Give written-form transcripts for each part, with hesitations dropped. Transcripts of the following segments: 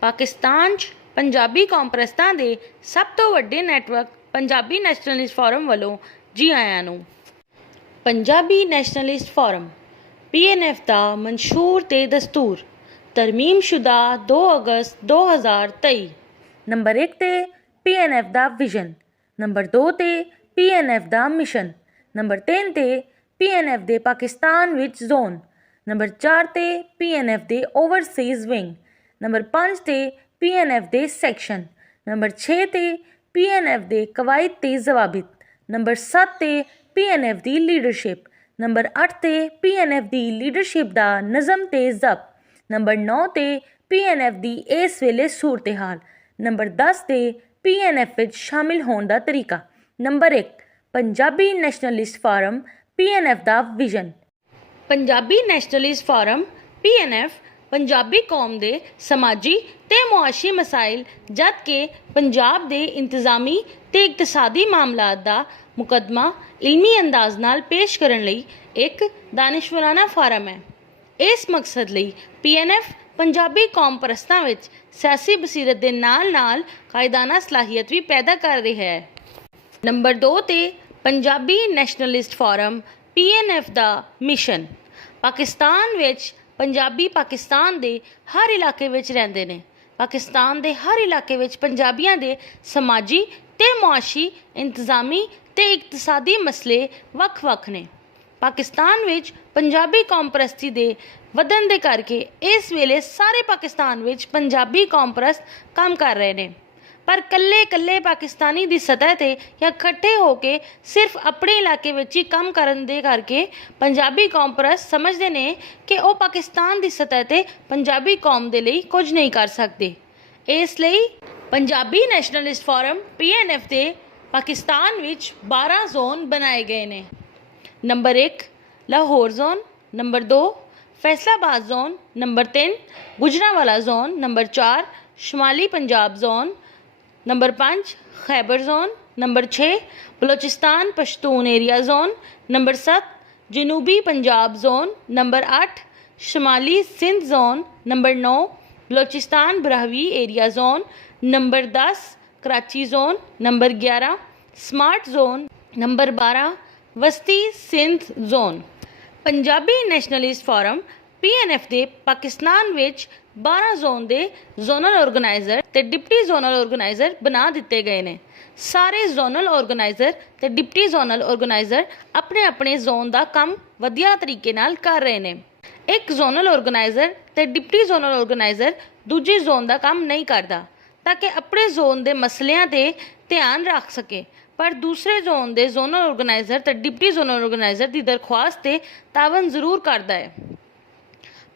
ਪਾਕਿਸਤਾਨ 'ਚ ਪੰਜਾਬੀ ਕੌਮਪ੍ਰਸਤਾਂ ਦੇ ਸਭ ਤੋਂ ਵੱਡੇ ਨੈਟਵਰਕ ਪੰਜਾਬੀ ਨੈਸ਼ਨਲਿਸਟ ਫੋਰਮ ਵੱਲੋਂ ਜੀ ਆਇਆਂ ਨੂੰ। ਪੰਜਾਬੀ ਨੈਸ਼ਨਲਿਸਟ ਫੋਰਮ PNF ਦਾ ਮਨਸ਼ੂਰ ਤੇ ਦਸਤੂਰ ਤਰਮੀਮਸ਼ੁਦਾ 2 ਅਗਸਤ 2023। ਨੰਬਰ 1 ਤੇ PNF ਦਾ ਵਿਜ਼ਨ, ਨੰਬਰ 2 ਤੇ PNF ਦਾ ਮਿਸ਼ਨ, ਨੰਬਰ 3 ਤੇ PNF ਦੇ ਪਾਕਿਸਤਾਨ ਵਿੱਚ ਜ਼ੋਨ, ਨੰਬਰ 4 ਤੇ PNF ਦੇ ਓਵਰਸੀਜ਼ ਵਿੰਗ, ਨੰਬਰ 5 ਤੇ PNF ਦੇ ਸੈਕਸ਼ਨ, ਨੰਬਰ 6 ਤੇ PNF ਦੇ ਕਵਾਇਦ ਤੇ ਜ਼ਵਾਬਿਤ, ਨੰਬਰ 7 ਤੇ PNF ਦੀ ਲੀਡਰਸ਼ਿਪ, ਨੰਬਰ 8 ਤੇ PNF ਦੀ ਲੀਡਰਸ਼ਿਪ ਦਾ ਨਜ਼ਮ ਤੇ ਜ਼ਬਤ, ਨੰਬਰ 9 ਤੇ PNF ਦੀ ਇਸ ਵੇਲੇ ਸੂਰਤ-ਏ-ਹਾਲ, ਨੰਬਰ 10 ਤੇ PNF ਵਿੱਚ ਸ਼ਾਮਿਲ ਹੋਣ ਦਾ ਤਰੀਕਾ। Number 1 Punjabi nationalist forum PNF ਦਾ vision. Punjabi nationalist forum PNF Punjabi ਕੌਮ ਦੇ ਸਮਾਜੀ ਤੇ ਮੁਆਸ਼ੀ ਮਸਾਇਲ ਜਦ ਕਿ ਪੰਜਾਬ ਦੇ ਇੰਤਜ਼ਾਮੀ ਤੇ ਇਕਤਸਾਦੀ ਮਾਮਲਾਤ ਦਾ ਮੁਕੱਦਮਾ ਇਲਮੀ ਅੰਦਾਜ਼ ਨਾਲ ਪੇਸ਼ ਕਰਨ ਲਈ ਇੱਕ ਦਾਨਿਸ਼ਵਰਾਨਾ ਫੋਰਮ ਹੈ। ਇਸ ਮਕਸਦ ਲਈ PNF ਪੰਜਾਬੀ ਕੌਮ ਪਰਸਤਾਂ ਵਿੱਚ ਸਿਆਸੀ ਬਸੀਰਤ ਦੇ ਨਾਲ ਨਾਲ ਕਾਇਦਾਨਾ ਸਲਾਹੀਅਤ ਵੀ ਪੈਦਾ ਕਰ ਰਿਹਾ ਹੈ। ਨੰਬਰ 2 ਤੇ ਪੰਜਾਬੀ ਨੈਸ਼ਨਲਿਸਟ ਫੋਰਮ PNF ਦਾ ਮਿਸ਼ਨ। ਪਾਕਿਸਤਾਨ ਵਿੱਚ ਪੰਜਾਬੀ ਪਾਕਿਸਤਾਨ ਦੇ ਹਰ ਇਲਾਕੇ ਵਿੱਚ ਰਹਿੰਦੇ ਨੇ। ਪਾਕਿਸਤਾਨ ਦੇ ਹਰ ਇਲਾਕੇ ਵਿੱਚ ਪੰਜਾਬੀਆਂ ਦੇ ਸਮਾਜੀ ਤੇ ਮੁਆਸ਼ੀ, ਇੰਤਜ਼ਾਮੀ ਤੇ ਇਕਤਸਾਦੀ ਮਸਲੇ ਵੱਖ-ਵੱਖ ਨੇ। ਪਾਕਿਸਤਾਨ ਵਿੱਚ ਪੰਜਾਬੀ ਕੌਮ ਪ੍ਰਸਤੀ ਦੇ ਵਧਣ ਦੇ ਕਰਕੇ ਇਸ ਵੇਲੇ ਸਾਰੇ ਪਾਕਿਸਤਾਨ ਵਿੱਚ ਪੰਜਾਬੀ ਕੌਮ ਪ੍ਰਸਤ ਕੰਮ ਕਰ ਰਹੇ ਨੇ, ਪਰ ਕੱਲੇ ਪਾਕਿਸਤਾਨੀ ਦੀ ਸਤਹ 'ਤੇ ਜਾਂ ਇਕੱਠੇ ਹੋ ਕੇ ਸਿਰਫ ਆਪਣੇ ਇਲਾਕੇ ਵਿੱਚ ਹੀ ਕੰਮ ਕਰਨ ਦੇ ਕਰਕੇ ਪੰਜਾਬੀ ਕੌਮ ਪ੍ਰਸਤ ਸਮਝਦੇ ਨੇ ਕਿ ਉਹ ਪਾਕਿਸਤਾਨ ਦੀ ਸਤਹ 'ਤੇ ਪੰਜਾਬੀ ਕੌਮ ਦੇ ਲਈ ਕੁਝ ਨਹੀਂ ਕਰ ਸਕਦੇ। ਇਸ ਲਈ ਪੰਜਾਬੀ ਨੈਸ਼ਨਲਿਸਟ ਫੋਰਮ PNF ਦੇ ਪਾਕਿਸਤਾਨ ਵਿੱਚ 12 ਜ਼ੋਨ ਬਣਾਏ ਗਏ ਨੇ। Number 1 Lahore zone, number 2 Faisalabad zone, number 3 Gujranwala zone, number 4 ਸ਼ਮਾਲੀ Punjab zone, number 5 Khyber zone, number 6 Balochistan Pashtun area zone, number 7 ਜਨੂਬੀ ਪੰਜਾਬ ਜ਼ੋਨ, ਨੰਬਰ 8 ਸ਼ਮਾਲੀ Sindh zone, number 9 Balochistan Brahui area zone, number 10 Karachi zone, number 11 smart zone, number 12 ਵਸਤੀ Sindh zone. Punjabi nationalist forum PNF ਦੇ ਪਾਕਿਸਤਾਨ ਵਿੱਚ 12 zone ਦੇ zonal organiser ਤੇ deputy zonal organiser ਬਣਾ ਦਿੱਤੇ ਗਏ ਨੇ। ਸਾਰੇ ਜ਼ੋਨਲ ਆਰਗੇਨਾਈਜ਼ਰ ਤੇ ਡਿਪਟੀ ਜ਼ੋਨਲ ਆਰਗੇਨਾਈਜ਼ਰ ਆਪਣੇ ਆਪਣੇ ਜ਼ੋਨ ਦਾ ਕੰਮ ਵਧੀਆ ਤਰੀਕੇ ਨਾਲ ਕਰ ਰਹੇ ਨੇ। ਇੱਕ ਜ਼ੋਨਲ ਆਰਗੇਨਾਈਜ਼ਰ ਤੇ ਡਿਪਟੀ ਜ਼ੋਨਲ ਆਰਗੇਨਾਈਜ਼ਰ ਦੂਜੀ ਜ਼ੋਨ ਦਾ ਕੰਮ ਨਹੀਂ ਕਰਦਾ ਤਾਂ ਕਿ ਆਪਣੇ ਜ਼ੋਨ ਦੇ ਮਸਲਿਆਂ 'ਤੇ ਧਿਆਨ ਰੱਖ ਸਕੇ, ਪਰ ਦੂਸਰੇ ਜ਼ੋਨ ਦੇ ਜ਼ੋਨਲ ਆਰਗੇਨਾਈਜ਼ਰ ਤੇ ਡਿਪਟੀ ਜ਼ੋਨਲ ਆਰਗੇਨਾਈਜ਼ਰ ਦੀ ਦਰਖਾਸਤ 'ਤੇ ਤਾਵਨ ਜ਼ਰੂਰ ਕਰਦਾ ਹੈ।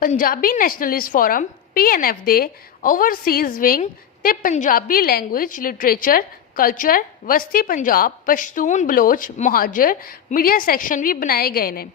ਪੰਜਾਬੀ ਨੈਸ਼ਨਲਿਸਟ ਫੋਰਮ PNF ਦੇ ਓਵਰਸੀਜ਼ ਵਿੰਗ ਤੇ ਪੰਜਾਬੀ ਲੈਂਗੁਏਜ, ਲਿਟਰੇਚਰ, ਕਲਚਰ, ਵਸਤੀ ਪੰਜਾਬ, ਪਸ਼ਤੂਨ, ਬਲੋਚ, ਮੁਹਾਜਰ, ਮੀਡੀਆ ਸੈਕਸ਼ਨ ਵੀ ਬਣਾਏ ਗਏ ਨੇ।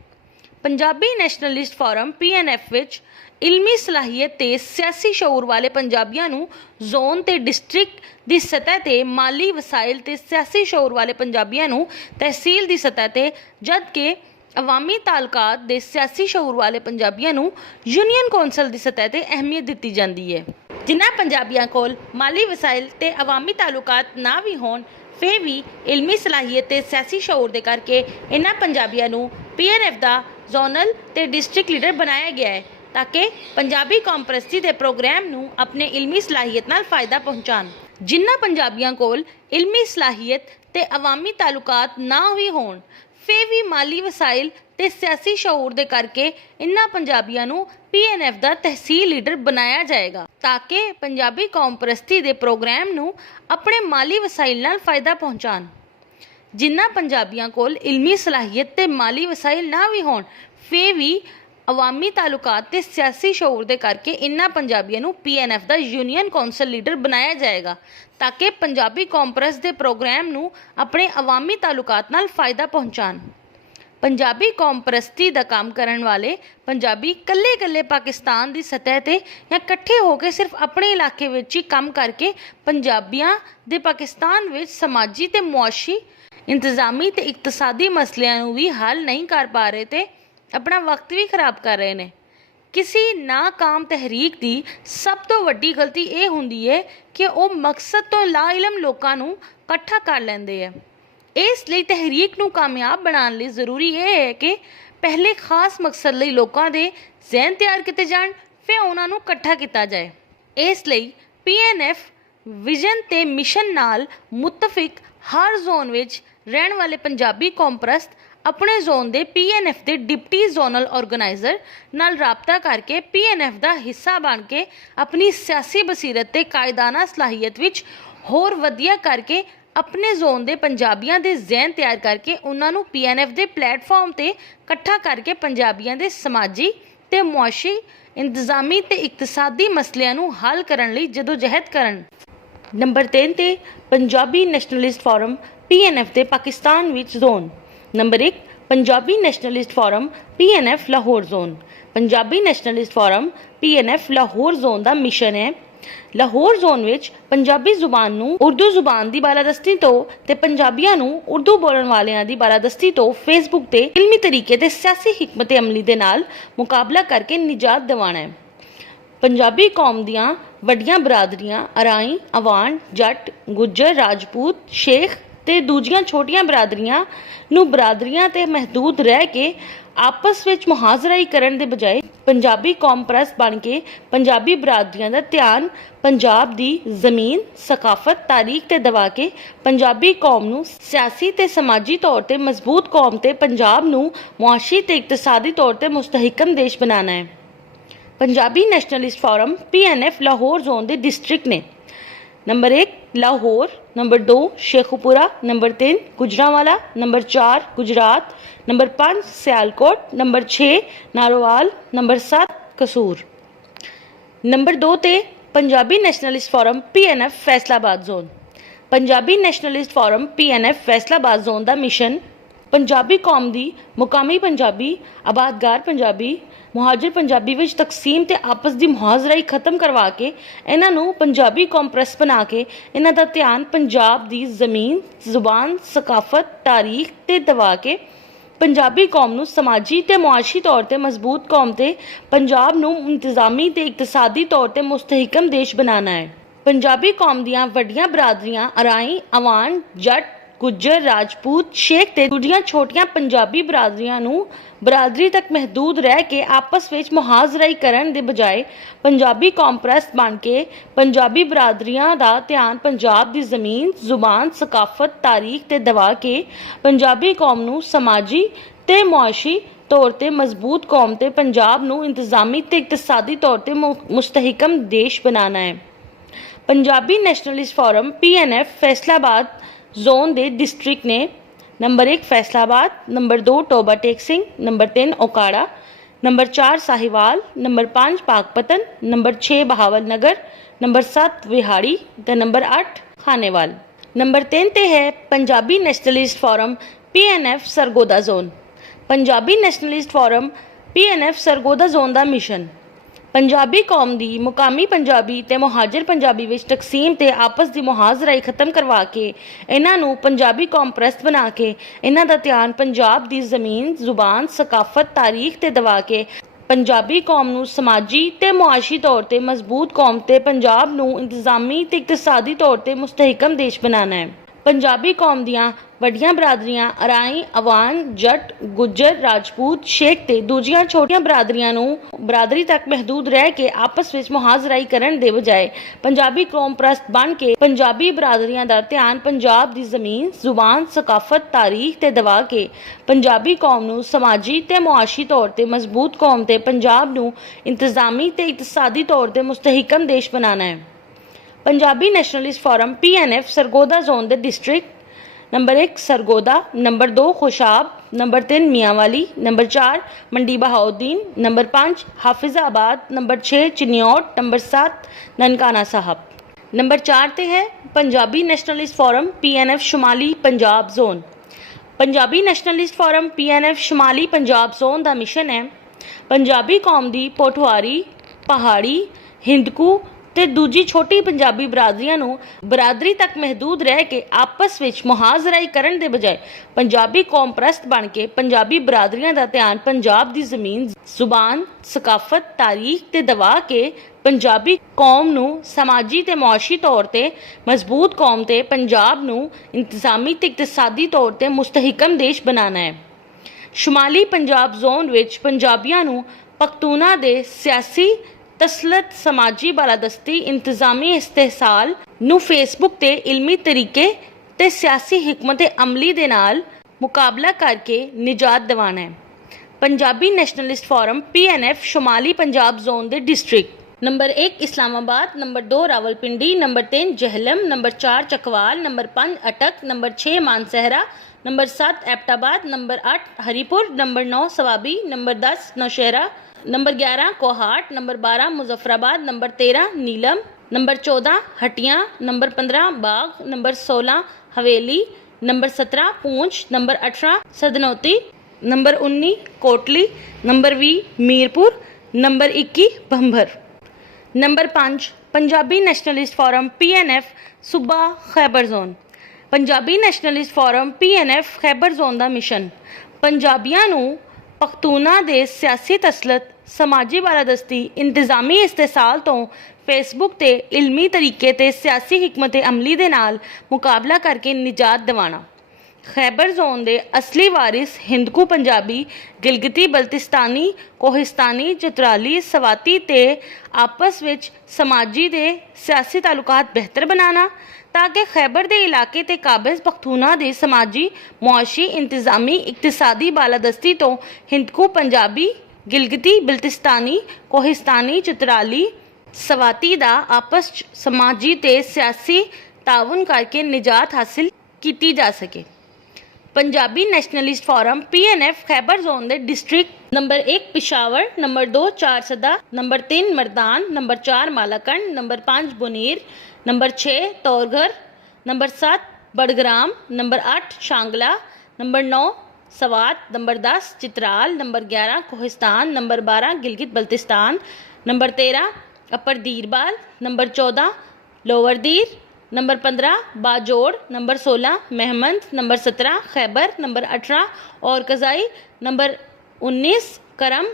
ਪੰਜਾਬੀ ਨੈਸ਼ਨਲਿਸਟ ਫੋਰਮ PNF ਵਿੱਚ ਇਲਮੀ ਸਲਾਹੀਅਤ ਤੇ ਸਿਆਸੀ ਸ਼ਊਰ ਵਾਲੇ ਪੰਜਾਬੀਆਂ ਨੂੰ ਜ਼ੋਨ ਤੇ ਡਿਸਟ੍ਰਿਕਟ ਦੀ ਸਤਹ 'ਤੇ, ਮਾਲੀ ਵਸਾਇਲ ਤੇ ਸਿਆਸੀ ਸ਼ਊਰ ਵਾਲੇ ਪੰਜਾਬੀਆਂ ਨੂੰ ਤਹਿਸੀਲ ਦੀ ਸਤਹ 'ਤੇ, ਜਦ ਕਿ ਅਵਾਮੀ ਤਾਲੁਕਾਤ ਦੇ ਸਿਆਸੀ ਸ਼ਊਰ ਵਾਲੇ ਪੰਜਾਬੀਆਂ ਨੂੰ ਯੂਨੀਅਨ ਕੌਂਸਲ ਦੀ ਸਤਹ 'ਤੇ ਅਹਿਮੀਅਤ ਦਿੱਤੀ ਜਾਂਦੀ ਹੈ। ਜਿਨ੍ਹਾਂ ਪੰਜਾਬੀਆਂ ਕੋਲ ਮਾਲੀ ਵਸਾਇਲ ਤੇ ਅਵਾਮੀ ਤਾਲੁਕਾਤ ਨਾ ਵੀ ਹੋਣ, ਫਿਰ ਵੀ ਇਲਮੀ ਸਲਾਹੀਅਤ ਤੇ ਸਿਆਸੀ ਸ਼ਊਰ ਦੇ ਕਰਕੇ ਇਹਨਾਂ ਪੰਜਾਬੀਆਂ ਨੂੰ PNF ਦਾ ਜ਼ੋਨਲ ਤੇ ਡਿਸਟ੍ਰਿਕਟ ਲੀਡਰ ਬਣਾਇਆ ਗਿਆ ਹੈ ਤਾਂ ਕਿ ਪੰਜਾਬੀ ਕੌਮ ਪ੍ਰਸਤੀ ਦੇ ਪ੍ਰੋਗਰਾਮ ਨੂੰ ਆਪਣੇ ਇਲਮੀ ਸਲਾਹੀਅਤ ਨਾਲ ਫਾਇਦਾ ਪਹੁੰਚਾਉਣ। ਜਿਨ੍ਹਾਂ ਪੰਜਾਬੀਆਂ ਕੋਲ ਇਲਮੀ ਸਲਾਹੀਅਤ ਤੇ ਅਵਾਮੀ ਤਾਲੁਕਾਤ ਨਾ ਵੀ ਹੋਣ, ਫਿਰ ਵੀ ਮਾਲੀ ਵਸਾਇਲ ਤੇ ਸਿਆਸੀ ਸ਼ਊਰ ਦੇ ਕਰਕੇ ਇਹਨਾਂ ਪੰਜਾਬੀਆਂ ਨੂੰ PNF ਦਾ ਤਹਿਸੀਲ ਲੀਡਰ ਬਣਾਇਆ ਜਾਏਗਾ ਤਾਂ ਕਿ ਪੰਜਾਬੀ ਕੌਮ ਪ੍ਰਸਤੀ ਦੇ ਪ੍ਰੋਗਰਾਮ ਨੂੰ ਆਪਣੇ ਮਾਲੀ ਵਸਾਇਲ ਨਾਲ ਫਾਇਦਾ ਪਹੁੰਚਾਉਣ। ਜਿਨ੍ਹਾਂ ਪੰਜਾਬੀਆਂ ਕੋਲ ਇਲਮੀ ਸਲਾਹੀਅਤ ਤੇ ਮਾਲੀ ਵਸਾਇਲ ਨਾ ਵੀ ਹੋਣ, ਫਿਰ ਵੀ ਅਵਾਮੀ ਤਾਲੁਕਾਤ ਤੇ ਸਿਆਸੀ ਸ਼ਊਰ ਦੇ ਕਰਕੇ ਇਹਨਾਂ ਪੰਜਾਬੀਆਂ ਨੂੰ PNF ਦਾ ਯੂਨੀਅਨ ਕੌਂਸਲ ਲੀਡਰ ਬਣਾਇਆ ਜਾਏਗਾ ਤਾਂ ਕਿ ਪੰਜਾਬੀ ਕੌਮ ਪ੍ਰਸਤ ਦੇ ਪ੍ਰੋਗਰਾਮ ਨੂੰ ਆਪਣੇ ਅਵਾਮੀ ਤਾਲੁਕਾਤ ਨਾਲ ਫਾਇਦਾ ਪਹੁੰਚਾਉਣ। ਪੰਜਾਬੀ ਕੌਮ ਪ੍ਰਸਤੀ ਦਾ ਕੰਮ ਕਰਨ ਵਾਲੇ ਪੰਜਾਬੀ ਕੱਲੇ ਪਾਕਿਸਤਾਨ ਦੀ ਸਤਹ 'ਤੇ ਜਾਂ ਇਕੱਠੇ ਹੋ ਕੇ ਸਿਰਫ ਆਪਣੇ ਇਲਾਕੇ ਵਿੱਚ ਹੀ ਕੰਮ ਕਰਕੇ ਪੰਜਾਬੀਆਂ ਦੇ ਪਾਕਿਸਤਾਨ ਵਿੱਚ ਸਮਾਜੀ ਤੇ ਮੁਆਸ਼ੀ, ਇੰਤਜ਼ਾਮੀ ਤੇ ਇਕਤਸਾਦੀ ਮਸਲਿਆਂ ਨੂੰ ਵੀ ਹੱਲ ਨਹੀਂ ਕਰ ਪਾ ਰਹੇ ਤੇ ਆਪਣਾ ਵਕਤ ਵੀ ਖਰਾਬ ਕਰ ਰਹੇ ਨੇ। ਕਿਸੇ ਨਾਕਾਮ ਤਹਿਰੀਕ ਦੀ ਸਭ ਤੋਂ ਵੱਡੀ ਗਲਤੀ ਇਹ ਹੁੰਦੀ ਹੈ ਕਿ ਉਹ ਮਕਸਦ ਤੋਂ ਲਾਇਲਮ ਲੋਕਾਂ ਨੂੰ ਇਕੱਠਾ ਕਰ ਲੈਂਦੇ ਹੈ। ਇਸ ਲਈ ਤਹਿਰੀਕ ਨੂੰ ਕਾਮਯਾਬ ਬਣਾਉਣ ਲਈ ਜ਼ਰੂਰੀ ਇਹ ਹੈ ਕਿ ਪਹਿਲੇ ਖਾਸ ਮਕਸਦ ਲਈ ਲੋਕਾਂ ਦੇ ਜ਼ਹਿਨ ਤਿਆਰ ਕੀਤੇ ਜਾਣ, ਫਿਰ ਉਹਨਾਂ ਨੂੰ ਇਕੱਠਾ ਕੀਤਾ ਜਾਏ। ਇਸ ਲਈ PNF ਵਿਜ਼ਨ ਤੇ ਮਿਸ਼ਨ ਨਾਲ ਮੁਤਫਿਕ ਹਰ ਜ਼ੋਨ ਵਿੱਚ ਰਹਿਣ ਵਾਲੇ ਪੰਜਾਬੀ ਕੌਮ ਪ੍ਰਸਤ ਆਪਣੇ ਜ਼ੋਨ ਦੇ PNF ਦੇ ਡਿਪਟੀ ਜ਼ੋਨਲ ਆਰਗੇਨਾਈਜ਼ਰ ਨਾਲ ਰਾਬਤਾ ਕਰਕੇ PNF ਦਾ ਹਿੱਸਾ ਬਣ ਕੇ ਆਪਣੀ ਸਿਆਸੀ ਬਸੀਰਤ ਤੇ ਕਾਇਦਾਨਾ ਸਲਾਹੀਅਤ ਵਿੱਚ ਹੋਰ ਵਧੀਆ ਕਰਕੇ ਆਪਣੇ ਜ਼ੋਨ ਦੇ ਪੰਜਾਬੀਆਂ ਦੇ ਜ਼ਹਿਨ ਤਿਆਰ ਕਰਕੇ ਉਹਨਾਂ ਨੂੰ PNF ਦੇ ਪਲੇਟਫਾਰਮ ਤੇ ਇਕੱਠਾ ਕਰਕੇ ਪੰਜਾਬੀਆਂ ਦੇ ਸਮਾਜੀ ਤੇ ਮੁਆਸ਼ੀ, ਇੰਤਜ਼ਾਮੀ ਤੇ ਇਕਤਸਾਦੀ ਮਸਲਿਆਂ ਨੂੰ ਹੱਲ ਕਰਨ ਲਈ ਜਦੋਜਹਿਦ ਕਰਨ। ਨੰਬਰ 3 ਤੇ ਪੰਜਾਬੀ ਨੈਸ਼ਨਲਿਸਟ ਫੋਰਮ PNF ਦੇ ਪਾਕਿਸਤਾਨ ਵਿੱਚ zone. Number 1 Punjabi nationalist forum PNF Lahore zone. Punjabi nationalist forum PNF Lahore zone ਦਾ ਮਿਸ਼ਨ ਹੈ ਲਾਹੌਰ ਜ਼ੋਨ ਵਿੱਚ ਪੰਜਾਬੀ ਜ਼ੁਬਾਨ ਨੂੰ ਉਰਦੂ ਜ਼ੁਬਾਨ ਦੀ ਬਾਲਾਦਸਤੀ ਤੋਂ ਤੇ ਪੰਜਾਬੀਆਂ ਨੂੰ ਉਰਦੂ ਬੋਲਣ ਵਾਲਿਆਂ ਦੀ ਬਾਲਾਦਸਤੀ ਤੋਂ ਫੇਸਬੁੱਕ ਤੇ ਇਲਮੀ ਤਰੀਕੇ ਤੇ ਸਿਆਸੀ ਹਿਕਮਤ ਅਮਲੀ ਦੇ ਨਾਲ ਮੁਕਾਬਲਾ ਕਰਕੇ ਨਿਜਾਤ ਦਿਵਾਉਣਾ ਹੈ। ਪੰਜਾਬੀ ਕੌਮ ਦੀਆਂ ਵੱਡੀਆਂ ਬਰਾਦਰੀਆਂ ਅਰਾਈ, ਅਵਾਨ, ਜੱਟ, ਗੁੱਜਰ, ਰਾਜਪੂਤ, ਸ਼ੇਖ ਤੇ ਦੂਜੀਆਂ ਛੋਟੀਆਂ ਬਰਾਦਰੀਆਂ ਨੂੰ ਬਰਾਦਰੀਆਂ ਤੇ ਮਹਦੂਦ ਰਹਿ ਕੇ ਆਪਸ ਵਿੱਚ ਮੁਹਾਜ਼ਰਾਈ ਕਰਨ ਦੇ ਬਜਾਏ ਪੰਜਾਬੀ ਕੌਮ ਪ੍ਰਸਤ ਬਣ ਕੇ ਪੰਜਾਬੀ ਬਰਾਦਰੀਆਂ ਦਾ ਧਿਆਨ ਪੰਜਾਬ ਦੀ ਜ਼ਮੀਨ, ਸਕਾਫਤ, ਤਾਰੀਖ ਤੇ ਦਵਾ ਕੇ ਪੰਜਾਬੀ ਕੌਮ ਨੂੰ ਸਿਆਸੀ ਤੇ ਸਮਾਜੀ ਤੌਰ ਤੇ ਮਜ਼ਬੂਤ ਕੌਮ ਤੇ ਪੰਜਾਬ ਨੂੰ ਮੁਆਸ਼ੀ ਤੇ ਇਕਤਸਾਦੀ ਤੌਰ ਤੇ ਮੁਸਤਹਿਕਮ ਦੇਸ਼ ਬਣਾਉਣਾ ਹੈ। Punjabi nationalist forum PNF Lahore zone ਦੇ ਡਿਸਟ੍ਰਿਕਟ ਨੇ। Number 1 Lahore, number 2 Sheikhupura, number 3 Gujranwala, number 4 Gujrat, number 5 Sialkot, number 6 Narowal, number 7 Kasur. Number 2 ते Punjabi nationalist forum PNF Faisalabad zone. Punjabi nationalist forum PNF Faisalabad zone का मिशन पंजाबी कौम की मुकामी पंजाबी, आबादगार पंजाबी, मुहाजिर पंजाबी विच तकसीम ते आपस की मुहाजराई खत्म करवा के इन्हां नूं पंजाबी कौम प्रस बना के इन्हां दा ध्यान पंजाब की जमीन, जुबान, सकाफत, तारीख ते दवा के पंजाबी कौम नूं समाजी ते मुआशी तौर ते मजबूत कौम ते पंजाब नूं इंतजामी ते इकतसादी तौर ते मुस्तहिकम देश बनाना है। पंजाबी कौम दियां वड्डियां बरादरियां अराई, अवान, जट, गुज्जर, राजपूत, शेख ते दूजियां छोटियां पंजाबी बरादरियां नूं बरादरी तक महदूद रह के आपस विच मुहाजराई करन दे बजाय पंजाबी कौम प्रस्त बन के पंजाबी बरादरियां दा ध्यान पंजाब दी जमीन, जुबान, सकाफत, तारीख ते दवा के पंजाबी कौम नूं समाजी ते मुआशी तौर ते मजबूत कौम ते पंजाब नूं इंतजामी ते इकतसादी तौर ते मुस्तहिकम देश बनाना है। Punjabi nationalist forum PNF Faisalabad zone दे डिस्ट्रिक्ट ने। Number 1 Faisalabad, number 2 Toba Tek Singh, number 3 Okara, number 4 Sahiwal, number 5 Pakpattan, number 6 Bahawal Nagar, number 7 Vehari ते नंबर 8 खानेवाल। नंबर 3 ते है Punjabi nationalist forum PNF Sargodha zone. Punjabi nationalist forum PNF Sargodha zone का मिशन पंजाबी कौम की मुकामी पंजाबी ते मुहाजिर पंजाबी विच तकसीम ते आपस की मुहाजराई खत्म करवा के इन्हां नूं पंजाबी कौम प्रस्त बना के इन्हां दा ध्यान पंजाब की जमीन, जुबान, सकाफत, तारीख ते दवा के पंजाबी कौम नूं समाजी ते मुआशी तौर ते मजबूत कौम ते पंजाब नूं इंतजामी ते इकतसादी तौर ते मुस्तहिकम देश बनाना है। पंजाबी कौम दियां वड्डियां बरादरियां अराई, अवान, जट, गुज्जर, राजपूत, शेख ते दूजियां छोटियां बरादरियां नूं बरादरी तक महदूद रह के आपस विच मुहाजराई करन दे बजाय पंजाबी कौम प्रस्त बन के पंजाबी बरादरियां दा ध्यान पंजाब दी जमीन, जुबान, सकाफत, तारीख ते दवा के पंजाबी कौम नूं समाजी ते मुआशी तौर ते मजबूत कौम ते पंजाब नूं इंतजामी ते इकतसादी तौर ते मुस्तहिकम देश बनाना है। Punjabi nationalist forum PNF Sargodha zone दे district. Number 1 Sargodha, number 2 Khushab, number 3 Mianwali, number 4 Mandi Bahauddin, number 5 Hafizabad, number 6 Chiniot, number 7 Nankana Sahib. Number 4 ते है पंजाबी नैशनलिस्ट फोरम PNF शुमाली Punjab zone. Punjabi nationalist forum PNF शुमाली पंजाब जोन का मिशन है पंजाबी कौम की पोठवारी, पहाड़ी, हिंदकू ਤੇ ਦੂਜੀ ਛੋਟੀ ਪੰਜਾਬੀ ਬਰਾਦਰੀਆਂ ਨੂੰ ਬਰਾਦਰੀ ਤੱਕ ਮਹਿਦੂਦ ਰਹਿ ਕੇ ਆਪਸ ਵਿੱਚ ਮੁਹਾਜ਼ਰਾਈ ਕਰਨ ਦੇ ਬਜਾਏ ਪੰਜਾਬੀ ਕੌਮ ਪ੍ਰਸਤ ਬਣ ਕੇ ਪੰਜਾਬੀ ਬਰਾਦਰੀਆਂ ਦਾ ਧਿਆਨ ਪੰਜਾਬ ਦੀ ਜ਼ਮੀਨ, ਜ਼ੁਬਾਨ, ਸਕਾਫਤ, ਤਾਰੀਖ ਤੇ ਦਬਾ ਕੇ ਪੰਜਾਬੀ ਕੌਮ ਨੂੰ ਸਮਾਜੀ ਤੇ ਮੁਆਸ਼ੀ ਤੌਰ ਤੇ ਮਜ਼ਬੂਤ ਕੌਮ ਤੇ ਪੰਜਾਬ ਨੂੰ ਇੰਤਜ਼ਾਮੀ ਤੇ ਇਕਤਸਾਦੀ ਤੌਰ ਤੇ ਮੁਸਤਹਿਕਮ ਦੇਸ਼ ਬਣਾਉਣਾ ਹੈ। ਸ਼ੁਮਾਲੀ ਪੰਜਾਬ ਜ਼ੋਨ ਵਿੱਚ ਪੰਜਾਬੀਆਂ ਨੂੰ ਪਖਤੂਨਾ ਦੇ ਸਿਆਸੀ ਤਸਲਤ, ਸਮਾਜੀ ਬਾਲਾਦਸਤੀ, ਇੰਤਜ਼ਾਮੀ ਇਸਤਹਿਸਾਲ ਨੂੰ ਫੇਸਬੁੱਕ ਤੇ ਇਲਮੀ ਤਰੀਕੇ ਤੇ ਸਿਆਸੀ ਹਿਕਮਤ ਅਮਲੀ ਦੇ ਨਾਲ ਮੁਕਾਬਲਾ ਕਰਕੇ ਨਿਜਾਤ ਦਿਵਾਉਣਾ ਹੈ। ਪੰਜਾਬੀ ਨੈਸ਼ਨਲਿਸਟ ਫੋਰਮ PNF ਸ਼ੁਮਾਲੀ ਪੰਜਾਬ ਜ਼ੋਨ ਦੇ district number 1 Islamabad, number 2 Rawalpindi, number 3 Jhelum, number 4 Chakwal, number 5 Attock, number 6 Mansehra, number 7 Abbottabad, number 8 Haripur, number 9 Swabi, number 10 Nowshera, number 11 Kohat, number 12 Muzaffarabad, number 13 Neelum, number 14 Hattian, number 15 Bagh, number 16 Haveli, number 17 Poonch, number 18 Sudhnoti, number 19 Kotli, number 20 Mirpur, number 21 Bhimber. Number 5 Punjabi nationalist forum PNF सूबा Khyber zone. Punjabi nationalist forum PNF Khyber zone का mission पंजाबियों नूं पख्तूना दे सियासी तसलत, समाजी बालादस्ती, इंतजामी इस्तेसाल तो Facebook ते इलमी तरीके ते सियासी हिकमत अमली दे नाल मुकाबला करके निजात दिवाना। खैबर जोन दे असली वारिस हिंदकू पंजाबी, गिलगिती बल्तिस्तानी, कोहिस्तानी, चतराली, सवाती ते आपस विच समाजी दे सियासी तालुकात बेहतर बनाना ताकि खैबर दे इलाके ते काबिज पख्तूना दे समाजी, मुआशी, इंतजामी, इकतसादी बालादस्ती तो हिंदकू पंजाबी, गिलगिती बल्तिस्तानी, कोहिस्तानी, चतराली, सवाती दा आपस समाजी ते सियासी ताउन करके निजात हासिल की जा सके। Punjabi nationalist forum PNF Khyber zone दे district number 1 Peshawar, number 2 Charsadda, number 3 Mardan, number 4 Malakand, number 5 Buner, number 6 Torghar, number 7 Batagram, number 8 Shangla, number 9 Swat, number 10 Chitral, number 11 Kohistan, number 12 Gilgit Baltistan, number 13 upper दीरबाल, number 14 lower Dir, number 15 Bajaur, number 16 Mohmand, number 17 Khyber, number 18 और कज़ाई, नंबर 19 करम,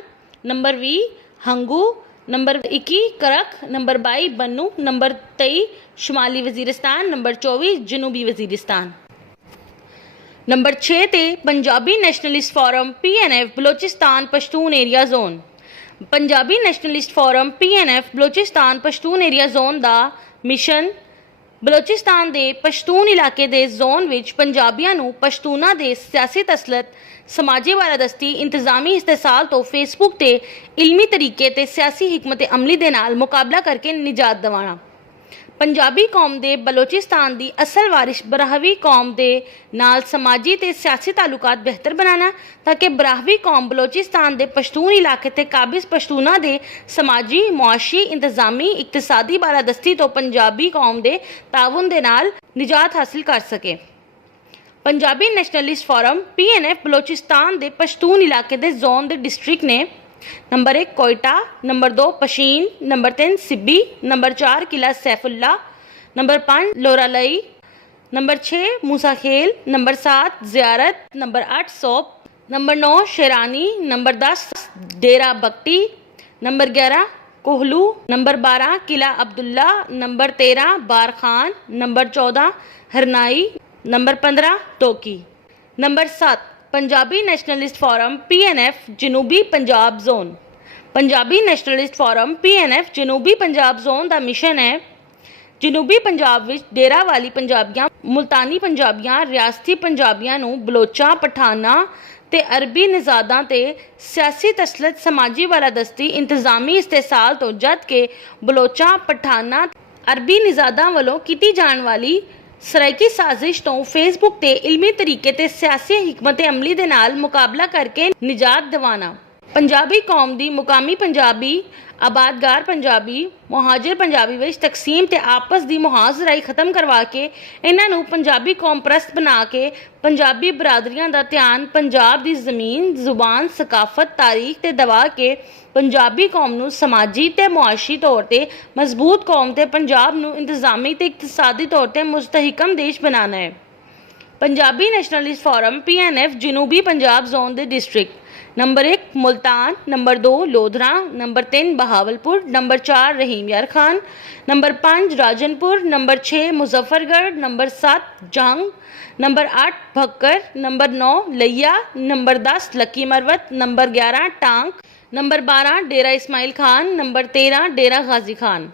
number 20 Hangu, number 21 Karak, number 22 Bannu, number 23 शुमाली वजीरिस्तान, नंबर 24 जनूबी Waziristan. Number 6 ते Punjabi nationalist forum PNF Balochistan Pashtun area zone. Punjabi nationalist forum PNF Balochistan Pashtun area zone का mission Balochistan के पश्तून इलाके के जोन विच पंजाबियों नूं पश्तूना के सियासी तसलत, समाजी बालादस्ती, इंतजामी इस्तेसाल तो फेसबुक ते इलमी तरीके ते सियासी हिकमत अमली दे नाल मुकाबला करके निजात दिवाना। पंजाबी कौम दे बलोचिस्तान दी असल वारिश बराहवी कौम दे नाल समाजी ते सियासी तालुकात बेहतर बनाना ताकि बराहवी कौम बलोचिस्तान दे पश्तून इलाके ते काबिज पश्तूना दे समाजी, मुआशी, इंतजामी, इकतसादी बालादस्ती तो पंजाबी कौम दे ताउन दे नाल निजात हासिल कर सके। Punjabi nationalist forum PNF Balochistan दे पश्तून इलाके दे जोन दे डिस्ट्रिक्ट ने number 1 Quetta, number 2 Pishin, number 3 Sibi, number 4 Killa Saifullah, number 5 Loralai, number 6 Musa Khel, number 7 Ziarat, number 8 सोप, number 9 Sherani, number 10 Dera Bugti, number 11 Kohlu, number 12 Killa Abdullah, number 13 Barkhan, number 14 Harnai, number 15 Duki. Number 7 Punjabi nationalist forum PNF जनूबी Punjab zone. Punjabi nationalist forum PNF जनूबी पंजाब जोन का मिशन है जनूबी पंजाब विच डेरा वाली पंजाबियां, मुल्तानी पंजाबियां, रियासती पंजाबियां नूं बलोचां, पठाना ते अरबी निजादां ते सियासी तसलत, समाजी बालादस्ती, इंतजामी इस्तेसाल तो जद के बलोचां, पठाना, अरबी निजादां वालों की जाने वाली सराइकी साजिश तो फेसबुक ते इलमी तरीके ते सियासी हिकमत अमली दे नाल मुकाबला करके निजात दिवाना। पंजाबी कौम दी मुकामी पंजाबी आबादगार पंजाबी मुहाजिर पंजाबी विच तकसीम ते आपस दी मुहाजराई खत्म करवा के इन्हां नूं पंजाबी कौम परस्त बना के पंजाबी बरादरियां दा ध्यान पंजाब दी ज़मीन जुबान सकाफत तारीख ते दवा के पंजाबी कौम नूं समाजी ते मुआशी तौर ते मजबूत कौम ते पंजाब नूं इंतजामी ते इकतसादी तौर ते मुस्तहिकम देश बनाना है। पंजाबी नैशनलिस्ट फोरम PNF जनूबी पंजाब जोन दे district number 1 Multan, number 2 Lodhran, number 3 Bahawalpur, number 4 Rahim Yar Khan, number 5 Rajanpur, number 6 Muzaffargarh, number 7 Jhang, number 8 Bhakkar, number 9 Layyah, number 10 Lakki Marwat, number 11 Tank, number 12 Dera Ismail Khan, number 13 Dera Ghazi Khan.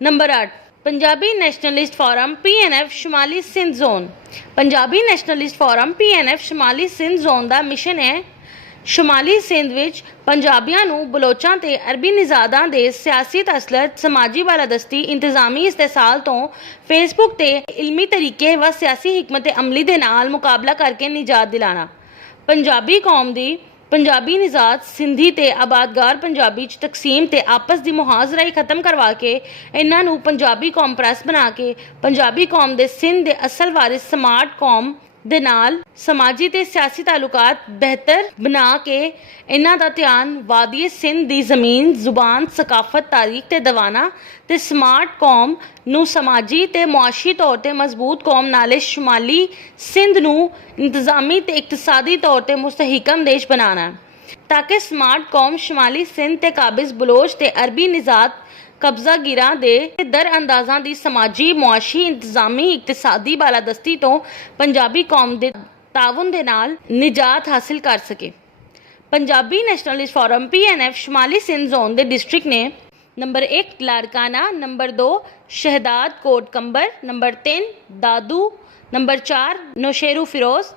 Number 8 Punjabi nationalist forum PNF शुमाली Sindh zone. Punjabi nationalist forum PNF शुमाली सिंध जोन का मिशन है शुमाली सिंध विच पंजाबियां नूं बलोचां ते अरबी निज़ादां दे सियासी तसलत समाजी बालादस्ती इंतजामी इस्तेसाल तो फेसबुक ते इलमी तरीके व सियासी हिकमत अमली दे नाल मुकाबला करके निजात दिलाना। पंजाबी कौम दी पंजाबी निजात सिंधी ते आबादगार पंजाबी च तकसीम ते आपस दी मुहाजराई खत्म करवा के इन्हां नूं पंजाबी कौम परस्त बना के पंजाबी कौम दे सिंध दे असल वारिस स्मार्ट कौम दे नाल समाजी ते सियासी तालुकात बेहतर बना के इन्हां दा ध्यान वादी सिंध दी ज़मीन जुबान सकाफत तारीख ते दवाना ते स्मार्ट कौम नूं समाजी ते मुआशी तौर ते मजबूत कौम नाले शुमाली सिंध नूं इंतजामी ते इकतसादी तौर ते मुस्तहिकम देश बनाना ताकि स्मार्ट कौम शुमाली सिंध ते काबिज बलोच ते अरबी निजात कब्जा गिरा दे दर अंदाजा दी समाजी मुआशी इंतजामी इकतसादी बालादस्ती तो पंजाबी कौम दे ताउन दे नाल निजात हासिल कर सके। पंजाबी नैशनलिस्ट फोरम PNF शुमाली सिंध जोन दे डिस्ट्रिक्ट ने number 1 Larkana, number 2 Shahdadkot Kambar, number 3 Dadu, number 4 Naushahro Feroze,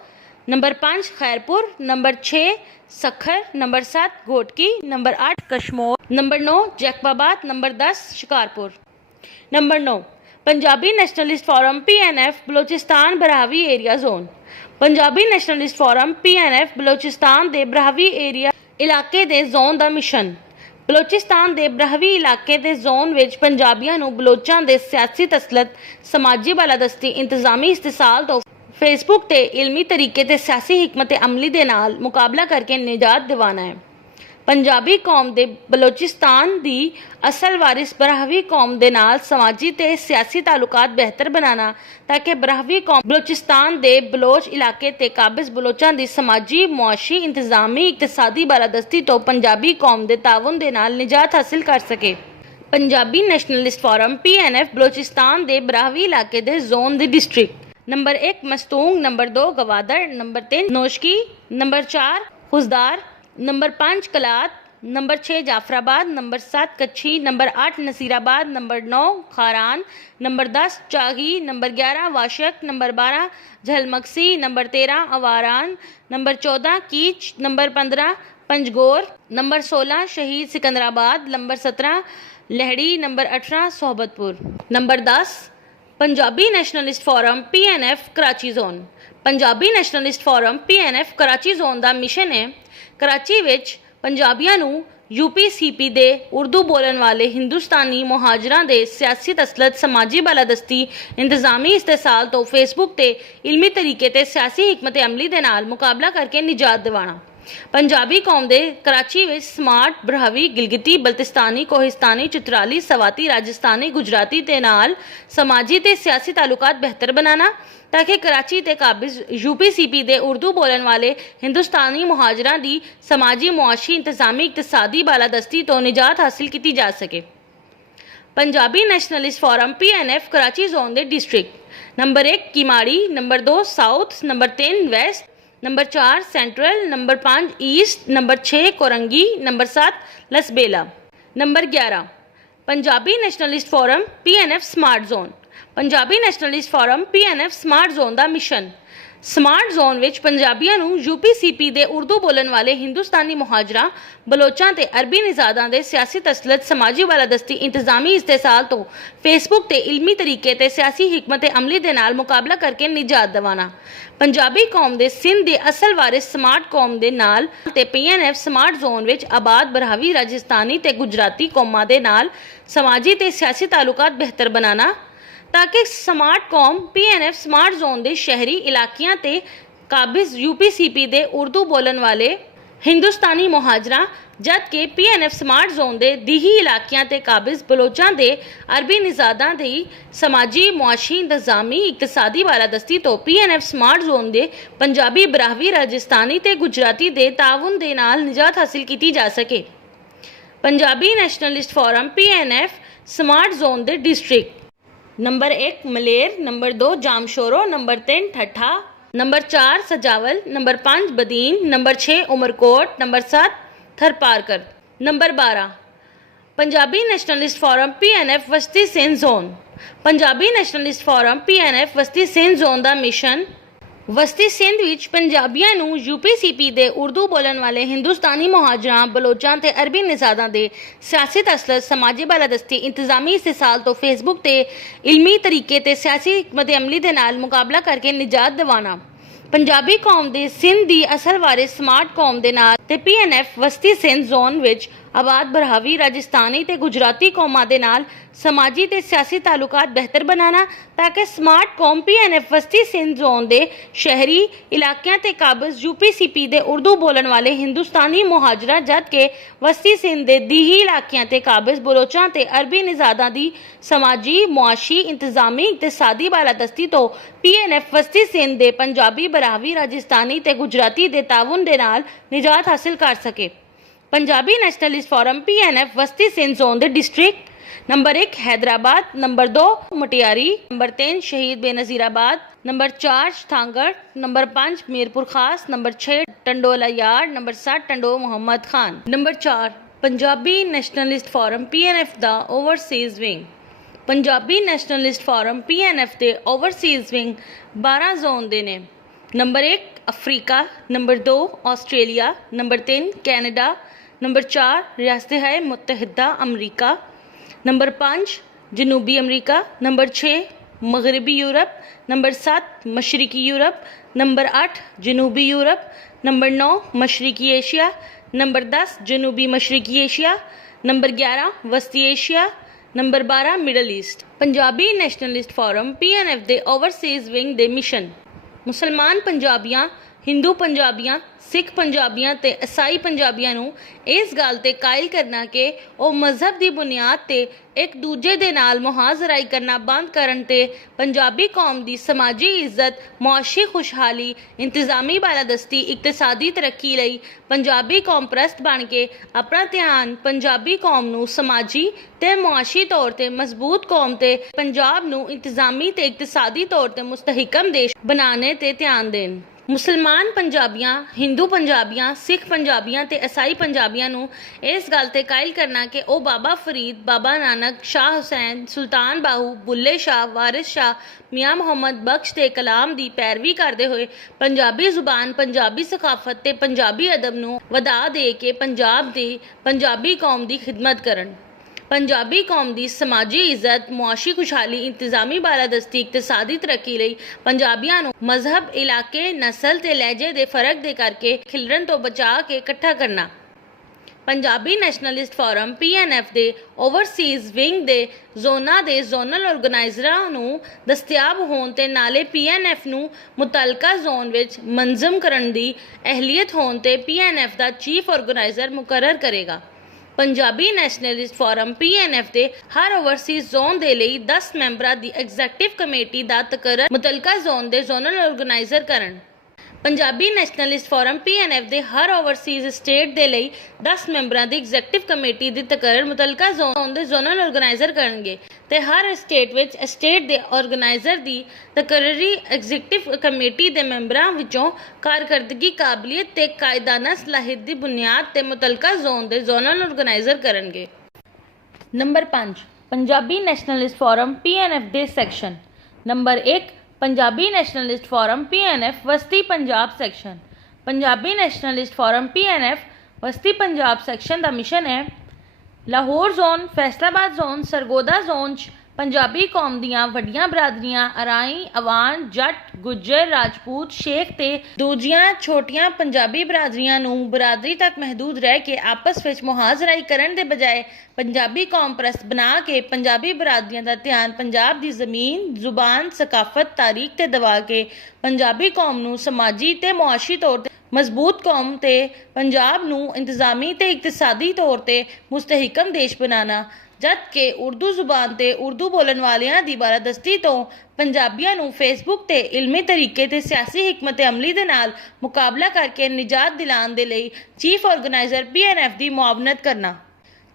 number 5 Khairpur, number 6 Sukkur, number 7 Ghotki, number 8 Kashmore, number 9 Jacobabad, number 10 Shikarpur. Number 9 Punjabi nationalist forum PNF Balochistan Brahui area zone. Punjabi nationalist forum PNF Balochistan दे बरावी एरिया इलाके दे जोन दा मिशन बलोचिस्तान दे बरावी इलाके दे जोन विच पंजाबियां नूं बलोचां दे सियासी तसलत समाजी बालादस्ती इंतजामी इस्तेसाल तो फेसबुक ते इलमी तरीके ते सियासी हिकमत अमली दे नाल मुकाबला करके निजात दिवाना है। पंजाबी कौम दे बलोचिस्तान दी असल वारिस बराहवी कौम दे नाल समाजी ते सियासी तालुकात बेहतर बनाना ताकि बराहवी कौम बलोचिस्तान दे बलोच इलाके ते काबिज बलोचां दी समाजी मुआशी इंतजामी इकतसादी बालादस्ती तो पंजाबी कौम दे ताउन दे नाल निजात हासिल कर सके। Punjabi nationalist forum PNF Balochistan दे बराहवी इलाके दे जोन दे district number 1 Mastung, number 2 Gwadar, number 3 Noshki, number 4 Khuzdar, number 5 Kalat, number 6 Jafarabad, number 7 Kachhi, number 8 Nasirabad, number 9 Kharan, number 10 Chagai, number 11 Washuk, number 12 Jhal Magsi, number 13 Awaran, number 14 Kech, number 15 Panjgur, number 16 Shaheed Sikandarabad, number 17 Lehri, number 18 Sohbatpur. Number 10 Punjabi nationalist forum PNF Karachi zone. Punjabi nationalist forum PNF Karachi zone का mission है कराची विच पंजाबियां नूं UPCP दे उर्दू बोलन वाले हिंदुस्तानी मुहाजरां दे सियासी तसलत समाजी बालादस्ती इंतजामी इस्तेसाल तो फेसबुक ते इलमी तरीके ते सियासी हिकमत अमली दे नाल मुकाबला करके निजात दिवाना। पंजाबी कौम दे कराची विच स्मार्ट बराहवी गिलगिती बल्तिस्तानी कोहिस्तानी चित्राली सवाती राजस्थानी गुजराती ते नाल समाजी ते सियासी तालुकात बेहतर बनाना ताकि कराची ते काबिज UPCP दे उर्दू बोलन वाले हिंदुस्तानी मुहाजरां दी समाजी मुआशी इंतजामी इकतसादी बालादस्ती तो निजात हासिल की जा सके। Punjabi nationalist forum PNF Karachi zone दे district number 1 Keamari, number 2 south, number 3 west, number 4 central, number 5 east, number 6 Korangi, number 7 Lasbela. Number 11 Punjabi nationalist forum PNF smart zone. Punjabi nationalist forum PNF smart zone का मिशन ਸਮਾਰਟ ਜ਼ੋਨ ਵਿੱਚ ਪੰਜਾਬੀਆਂ ਨੂੰ ਯੂਪੀਸੀਪੀ ਦੇ ਉਰਦੂ ਬੋਲਣ ਵਾਲੇ ਹਿੰਦੁਸਤਾਨੀ ਮੁਹਾਜਰਾਂ, ਬਲੋਚਾਂ ਤੇ ਅਰਬੀ ਨਿਜ਼ਾਦਾਂ ਦੇ ਸਿਆਸੀ ਤਸਲਤ, ਸਮਾਜੀ ਬਾਲਾਦਸਤੀ, ਇੰਤਜ਼ਾਮੀ ਇਸਤੇਸਾਲ ਤੋਂ ਫੇਸਬੁੱਕ ਤੇ ਇਲਮੀ ਤਰੀਕੇ ਤੇ ਸਿਆਸੀ ਹਿਕਮਤ ਅਮਲੀ ਦੇ ਨਾਲ ਮੁਕਾਬਲਾ ਕਰਕੇ ਨਿਜਾਤ ਦਿਵਾਉਣਾ। ਪੰਜਾਬੀ ਕੌਮ ਦੇ ਸਿੰਧ ਦੇ ਅਸਲ ਵਾਰਿਸ ਸਮਾਰਟ ਕੌਮ ਦੇ ਨਾਲ ਤੇ ਪੀਐਨਐਫ ਸਮਾਰਟ ਜ਼ੋਨ ਵਿੱਚ ਆਬਾਦ ਬਰਾਹਵੀ ਰਾਜਸਥਾਨੀ ਤੇ ਗੁਜਰਾਤੀ ਕੌਮਾਂ ਦੇ ਨਾਲ ਸਮਾਜੀ ਤੇ ਸਿਆਸੀ ਤਾਲੁਕਾਤ ਬਿਹਤਰ ਬਣਾਉਣਾ ताकि स्मार्ट कौम पीएनएफ स्मार्ट जोन के शहरी इलाकियां ते काबिज यूपीसीपी दे उर्दू बोलन वाले हिंदुस्तानी मुहाजरा जबकि पीएनएफ स्मार्ट जोन के दीही इलाकियां ते काबिज बलोचां दे अरबी निजादां दी समाजी मुआशी इंतजामी इकतसादी बालादस्ती तो पीएनएफ स्मार्ट जोन के पंजाबी बराहवी राजस्थानी ते गुजराती दे ताउन दे नाल निजात हासिल की जा सके। Punjabi nationalist forum PNF smart zone के district number 1 Malir, number 2 Jamshoro, number 3 Thatta, number 4 Sujawal, number 5 Badin, number 6 Umerkot, number 7 Tharparkar, number 12 Punjabi nationalist forum PNF वस्ती Sindh zone. Punjabi nationalist forum PNF वस्ती सिंध जोन का मिशन वस्ती सिंध विच पंजाबियां नूं यूपीसीपी दे उर्दू बोलन वाले हिंदुस्तानी मुहाजरां, बलोचां ते अरबी निजादां दे सियासी तसलत, समाजी बालादस्ती, इंतजामी इस्तेसाल तो फेसबुक ते इलमी तरीके ते सियासी हिकमत अमली दे नाल मुकाबला करके निजात दिवाना। पंजाबी कौम दे सिंध दी असल वारिस स्मार्ट कौम दे नाल ते पीएनएफ वस्ती सिंध जोन विच आबाद बराहवी राजस्थानी ते गुजराती कौमां दे नाल समाजी ते सियासी तालुकात बेहतर बनाना ताकि स्मार्ट कौम पीएनएफ वस्ती सिंध जोन दे शहरी इलाकियां ते काबिज यूपीसीपी दे उर्दू बोलन वाले हिंदुस्तानी मुहाजरा जबकि वस्ती सिंध दे दीही इलाकियां ते काबिज बलोचां ते अरबी निजादां दी समाजी मुआशी इंतजामी इकतसादी बालादस्ती तो पीएनएफ वस्ती सिंध दे पंजाबी बराहवी राजस्थानी ते गुजराती दे ताउन दे नाल निजात हासिल कर सके। पंजाबी नैशनलिस्ट फोरम पीएनएफ वस्ती सिंध जोन दे district number 1 Hyderabad, number 2 Matiari, number 3 Shaheed Benazirabad, number 4 थांगड़, number 5 Mirpur Khas, number 6 Tando Allahyar, number 7 Tando Muhammad Khan. Number 4 Punjabi nationalist forum PNF दा overseas wing. Punjabi nationalist forum PNF दे ओवरसीज़ विंग 12 जोन दे ने। Number 1 Africa, number 2 Australia, number 3 Canada, number 4 रियासत-ए मुत्तहिदा अमरीका, नंबर 5 जनूबी अमरीका, नंबर 6 मगरबी यूरोप, नंबर 7 मशरकी यूरोप, नंबर 8 जनूबी यूरोप, नंबर 9 मशरकी एशिया, नंबर 10 जनूबी मशरकी एशिया, नंबर 11 वस्ती Asia, number 12 middle east. Punjabi nationalist forum PNF दे ओवरसीज़ विंग दे मिशन मुसलमान पंजाबियां, हिंदू पंजाबियां, सिख पंजाबियां ते ईसाई पंजाबियां नूं इस गल ते कायल करना कि वो मजहब की बुनियाद ते एक दूजे दे नाल मुहाजराई करना बंद करन ते पंजाबी कौम की समाजी इज्जत, मुआशी खुशहाली, इंतजामी बालादस्ती, इकतसादी तरक्की लई पंजाबी कौम परस्त बन के अपना ध्यान पंजाबी कौम नूं समाजी ते मुआशी तौर ते मजबूत कौम ते पंजाब नूं इंतजामी ते इकतसादी तौर ते मुस्तहिकम देश बनाने ते ध्यान देन। मुसलमान पंजाबियां, हिंदू पंजाबियां, सिख पंजाबियां ते ईसाई पंजाबियां नूं इस गल ते कायल करना कि वो बाबा फरीद, बाबा नानक, शाह हुसैन, सुल्तान बाहू, बुल्ले शाह, वारिस शाह, मियाँ मुहम्मद बख्श ते कलाम दी पैरवी करते हुए पंजाबी जुबान, पंजाबी सकाफत ते पंजाबी अदब नूं वधा दे के पंजाब दी पंजाबी कौम दी खिदमत करन। पंजाबी कौम की समाजी इज्जत, मुआशी खुशहाली, इंतजामी बालादस्ती, इकतसादी तरक्की लई पंजाबियां नूं मजहब, इलाके, नस्ल ते लहजे दे फर्क दे करके खिलरन तो बचा के इकट्ठा करना। पंजाबी नैशनलिस्ट फोरम पीएनएफ दे ओवरसीज़ विंग दे जोनां दे जोनल ऑर्गेनाइजरां नूं दस्तियाब होण ते नाले पीएनएफ नूं मुतलका जोन विच मंजम करन दी अहलियत होण ते पीएनएफ दा चीफ ऑर्गेनाइजर मुकर्रर करेगा। पंजाबी नैशनलिस्ट फोरम पीएनएफ दे हर ओवरसीज़ जोन दे लई 10 मैंबरां दी एग्जीक्यूटिव कमेटी दा तकर्रर मुतलका जोन दे जोनल ऑर्गेनाइजर करन। पंजाबी नैशनलिस्ट फोरम पीएनएफ दे हर ओवरसीज़ स्टेट दे लई 10 मैंबरां दी एग्जीक्यूटिव कमेटी दी तकर्रर मुतलका जोन दे जोनल ऑर्गेनाइजर करनगे ते हर स्टेट विच स्टेट दे ऑर्गेनाइजर दी तकर्ररी एग्जीक्यूटिव कमेटी दे मैंबरां विचों कारकर्दगी, काबलियत ते कायदाना सलाहियत दी बुनियाद ते मुतलका जोन दे जोनल ऑर्गेनाइजर करनगे। Number 5 Punjabi nationalist forum PNF दे section. Number 1 Punjabi nationalist forum PNF वस्ती Punjab section. Punjabi nationalist forum PNF वस्ती पंजाब सैक्शन का मिशन है Lahore zone, Faisalabad zone, Sargodha zone च पंजाबी कौम दियां वड्डियां बरादरियां अराई, अवान, जट, गुज्जर, राजपूत, शेख ते दूजियां छोटियां पंजाबी बरादरियां नूं बरादरी तक महदूद रह के आपस विच मुहाजराई करन दे बजाय पंजाबी कौम परस्त बना के पंजाबी बरादरियां दा ध्यान पंजाब दी ज़मीन, जुबान, सकाफत, तारीख ते दवा के पंजाबी कौम नूं समाजी ते मुआशी तौर ते मजबूत कौम ते पंजाब नूं इंतजामी ते इकतसादी तौर ते मुस्तहिकम देश बनाना, जबकि उर्दू जुबान ते उर्दू बोलन वालियां दी बालादस्ती तो पंजाबियां नूं फेसबुक ते इलमी तरीके ते सियासी हिकमत अमली दे नाल मुकाबला करके निजात दिलाने दे लई चीफ ऑर्गेनाइजर PNF दी मुआवनत करना।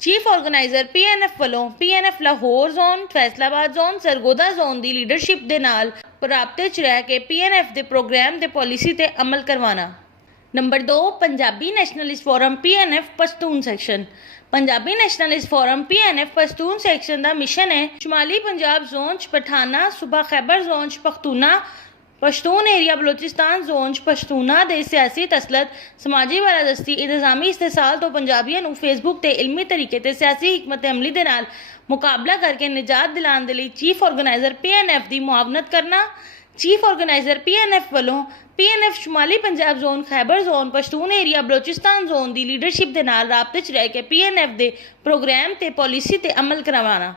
चीफ ऑर्गेनाइजर PNF वालों PNF Lahore zone, Faisalabad zone, Sargodha zone दी लीडरशिप दे नाल राबते च रह के PNF दे प्रोग्राम ते पॉलिसी ते अमल करवाना। Number 2, Punjabi nationalist forum PNF Pashtun section. Punjabi nationalist forum PNF Pashtun section का मिशन है शुमाली पंजाब जोन च पठाना, सूबा खैबर जोन च पख्तूना, पश्तून एरिया बलोचिस्तान जोन च पश्तूना दे सियासी तसलत, समाजी बालादस्ती, इंतजामी इस्तेसाल तो पंजाबियों नूं फेसबुक ते इलमी तरीके ते सियासी हिकमत अमली दे नाल मुकाबला करके निजात दिलाने दे लई चीफ ऑर्गेनाइजर PNF दी मुआवनत करना। चीफ ऑर्गेनाइजर PNF वालों PNF शुमाली Punjab zone, Khyber zone, Pashtun area Balochistan zone दी लीडरशिप दे नाल राबते च रह के PNF दे प्रोग्राम ते पॉलिसी ते अमल करवाना।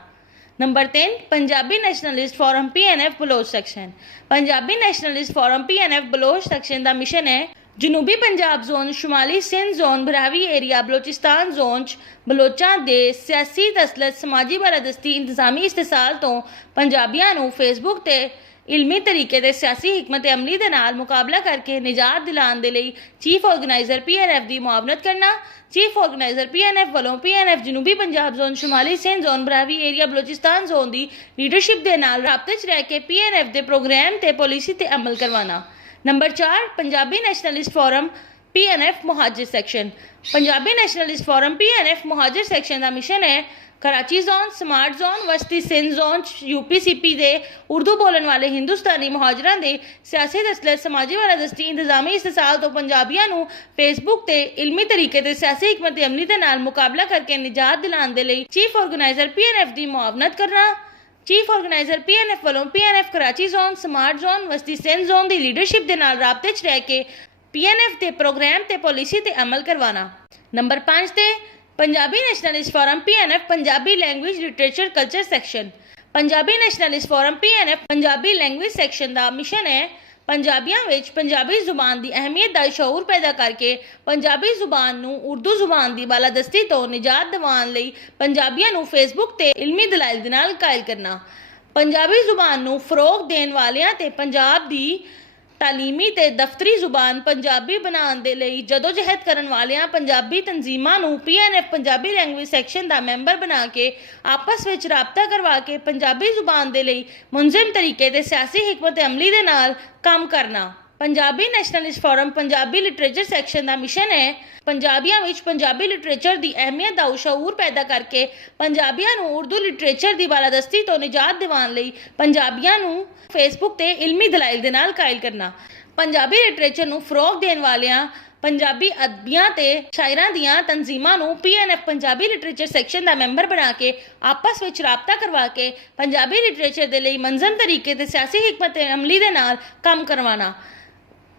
Number 3, Punjabi nationalist forum PNF Baloch section. Punjabi nationalist forum PNF Baloch section का मिशन है जनूबी पंजाब जोन, शुमाली Sindh zone, Brahui area Balochistan zone च बलोचां दे सियासी तसलत, समाजी बालादस्ती, इंतजामी इस्तेसाल तो पंजाबियां नूं फेसबुक ते इलमी तरीके ते सियासी हिकमत अमली दे नाल मुकाबला करके निजात दिलाने दे लई चीफ ऑर्गेनाइजर PNF दी मुआवनत करना। चीफ ऑर्गेनाइजर PNF वालों PNF जनूबी पंजाब जोन, शुमाली Sindh zone, Brahui area Balochistan zone दी लीडरशिप दे नाल राबते च रह के PNF दे प्रोग्राम ते पॉलिसी ते अमल करवाना। Number 4, Punjabi nationalist forum PNF Muhajir section. Punjabi nationalist forum PNF Muhajir section का मिशन है कराची जोन, स्मार्ट जोन, वस्ती सिंध जोन UPCP दे उर्दू बोलन वाले हिंदुस्तानी मुहाजरां दे सियासी तसलत, समाजी बालादस्ती, इंतजामी इस्तेसाल तो पंजाबियां नूं फेसबुक ते इलमी तरीके ते सियासी हिकमत अमली दे नाल मुकाबला करके निजात दिलाने दे लई चीफ ऑर्गेनाइजर PNF दी मुआवनत करना। चीफ ऑर्गेनाइजर PNF वालों PNF Karachi zone, smart zone, वस्ती सिंध जोन दी लीडरशिप दे नाल राबते च रह के PNF दे प्रोग्राम ते पॉलिसी ते अमल करवाना। नंबर 5 ते Punjabi nationalist forum PNF Punjabi language literature culture section. Punjabi nationalist forum PNF Punjabi language section का मिशन है पंजाबियों विच पंजाबी जुबान की अहमियत का शऊर पैदा करके पंजाबी जुबान नूं उर्दू जुबान की बालादस्ती तो निजात दिवाने लई पंजाबियों नूं फेसबुक ते इलमी दलाइल दे नाल कायल करना। पंजाबी जुबान नूं फरोग देण वालियां ते पंजाब दी तालीमी ते दफ्तरी जुबान पंजाबी बनाने दे लई जदोजहद करन वालियां पंजाबी तंजीमां नूं PNF पंजाबी लैंग्वेज सैक्शन का मैंबर बना के आपस विच राबता करवा के पंजाबी जुबान दे लई मुंजिम तरीके ते सियासी हिकमत अमली दे नाल काम करना। Punjabi nationalist forum Punjabi literature section का मिशन है पंजाबियों विच पंजाबी लिटरेचर की अहमियत का शऊर पैदा करके पंजाबियों नूं उर्दू लिटरेचर की बालादस्ती तो निजात दिवाने लई पंजाबियों नूं फेसबुक ते इलमी दलाइल दे नाल कायल करना। पंजाबी लिटरेचर नूं फरोग देण वालियां पंजाबी अदबियां ते शायरां दियां तंजीमां नूं PNF पंजाबी लिटरेचर सैक्शन का मैंबर बना के आपस विच राबता करवा के पंजाबी लिटरेचर दे लई मंजम तरीके ते सियासी हिकमत अमली दे नाल काम करवाना।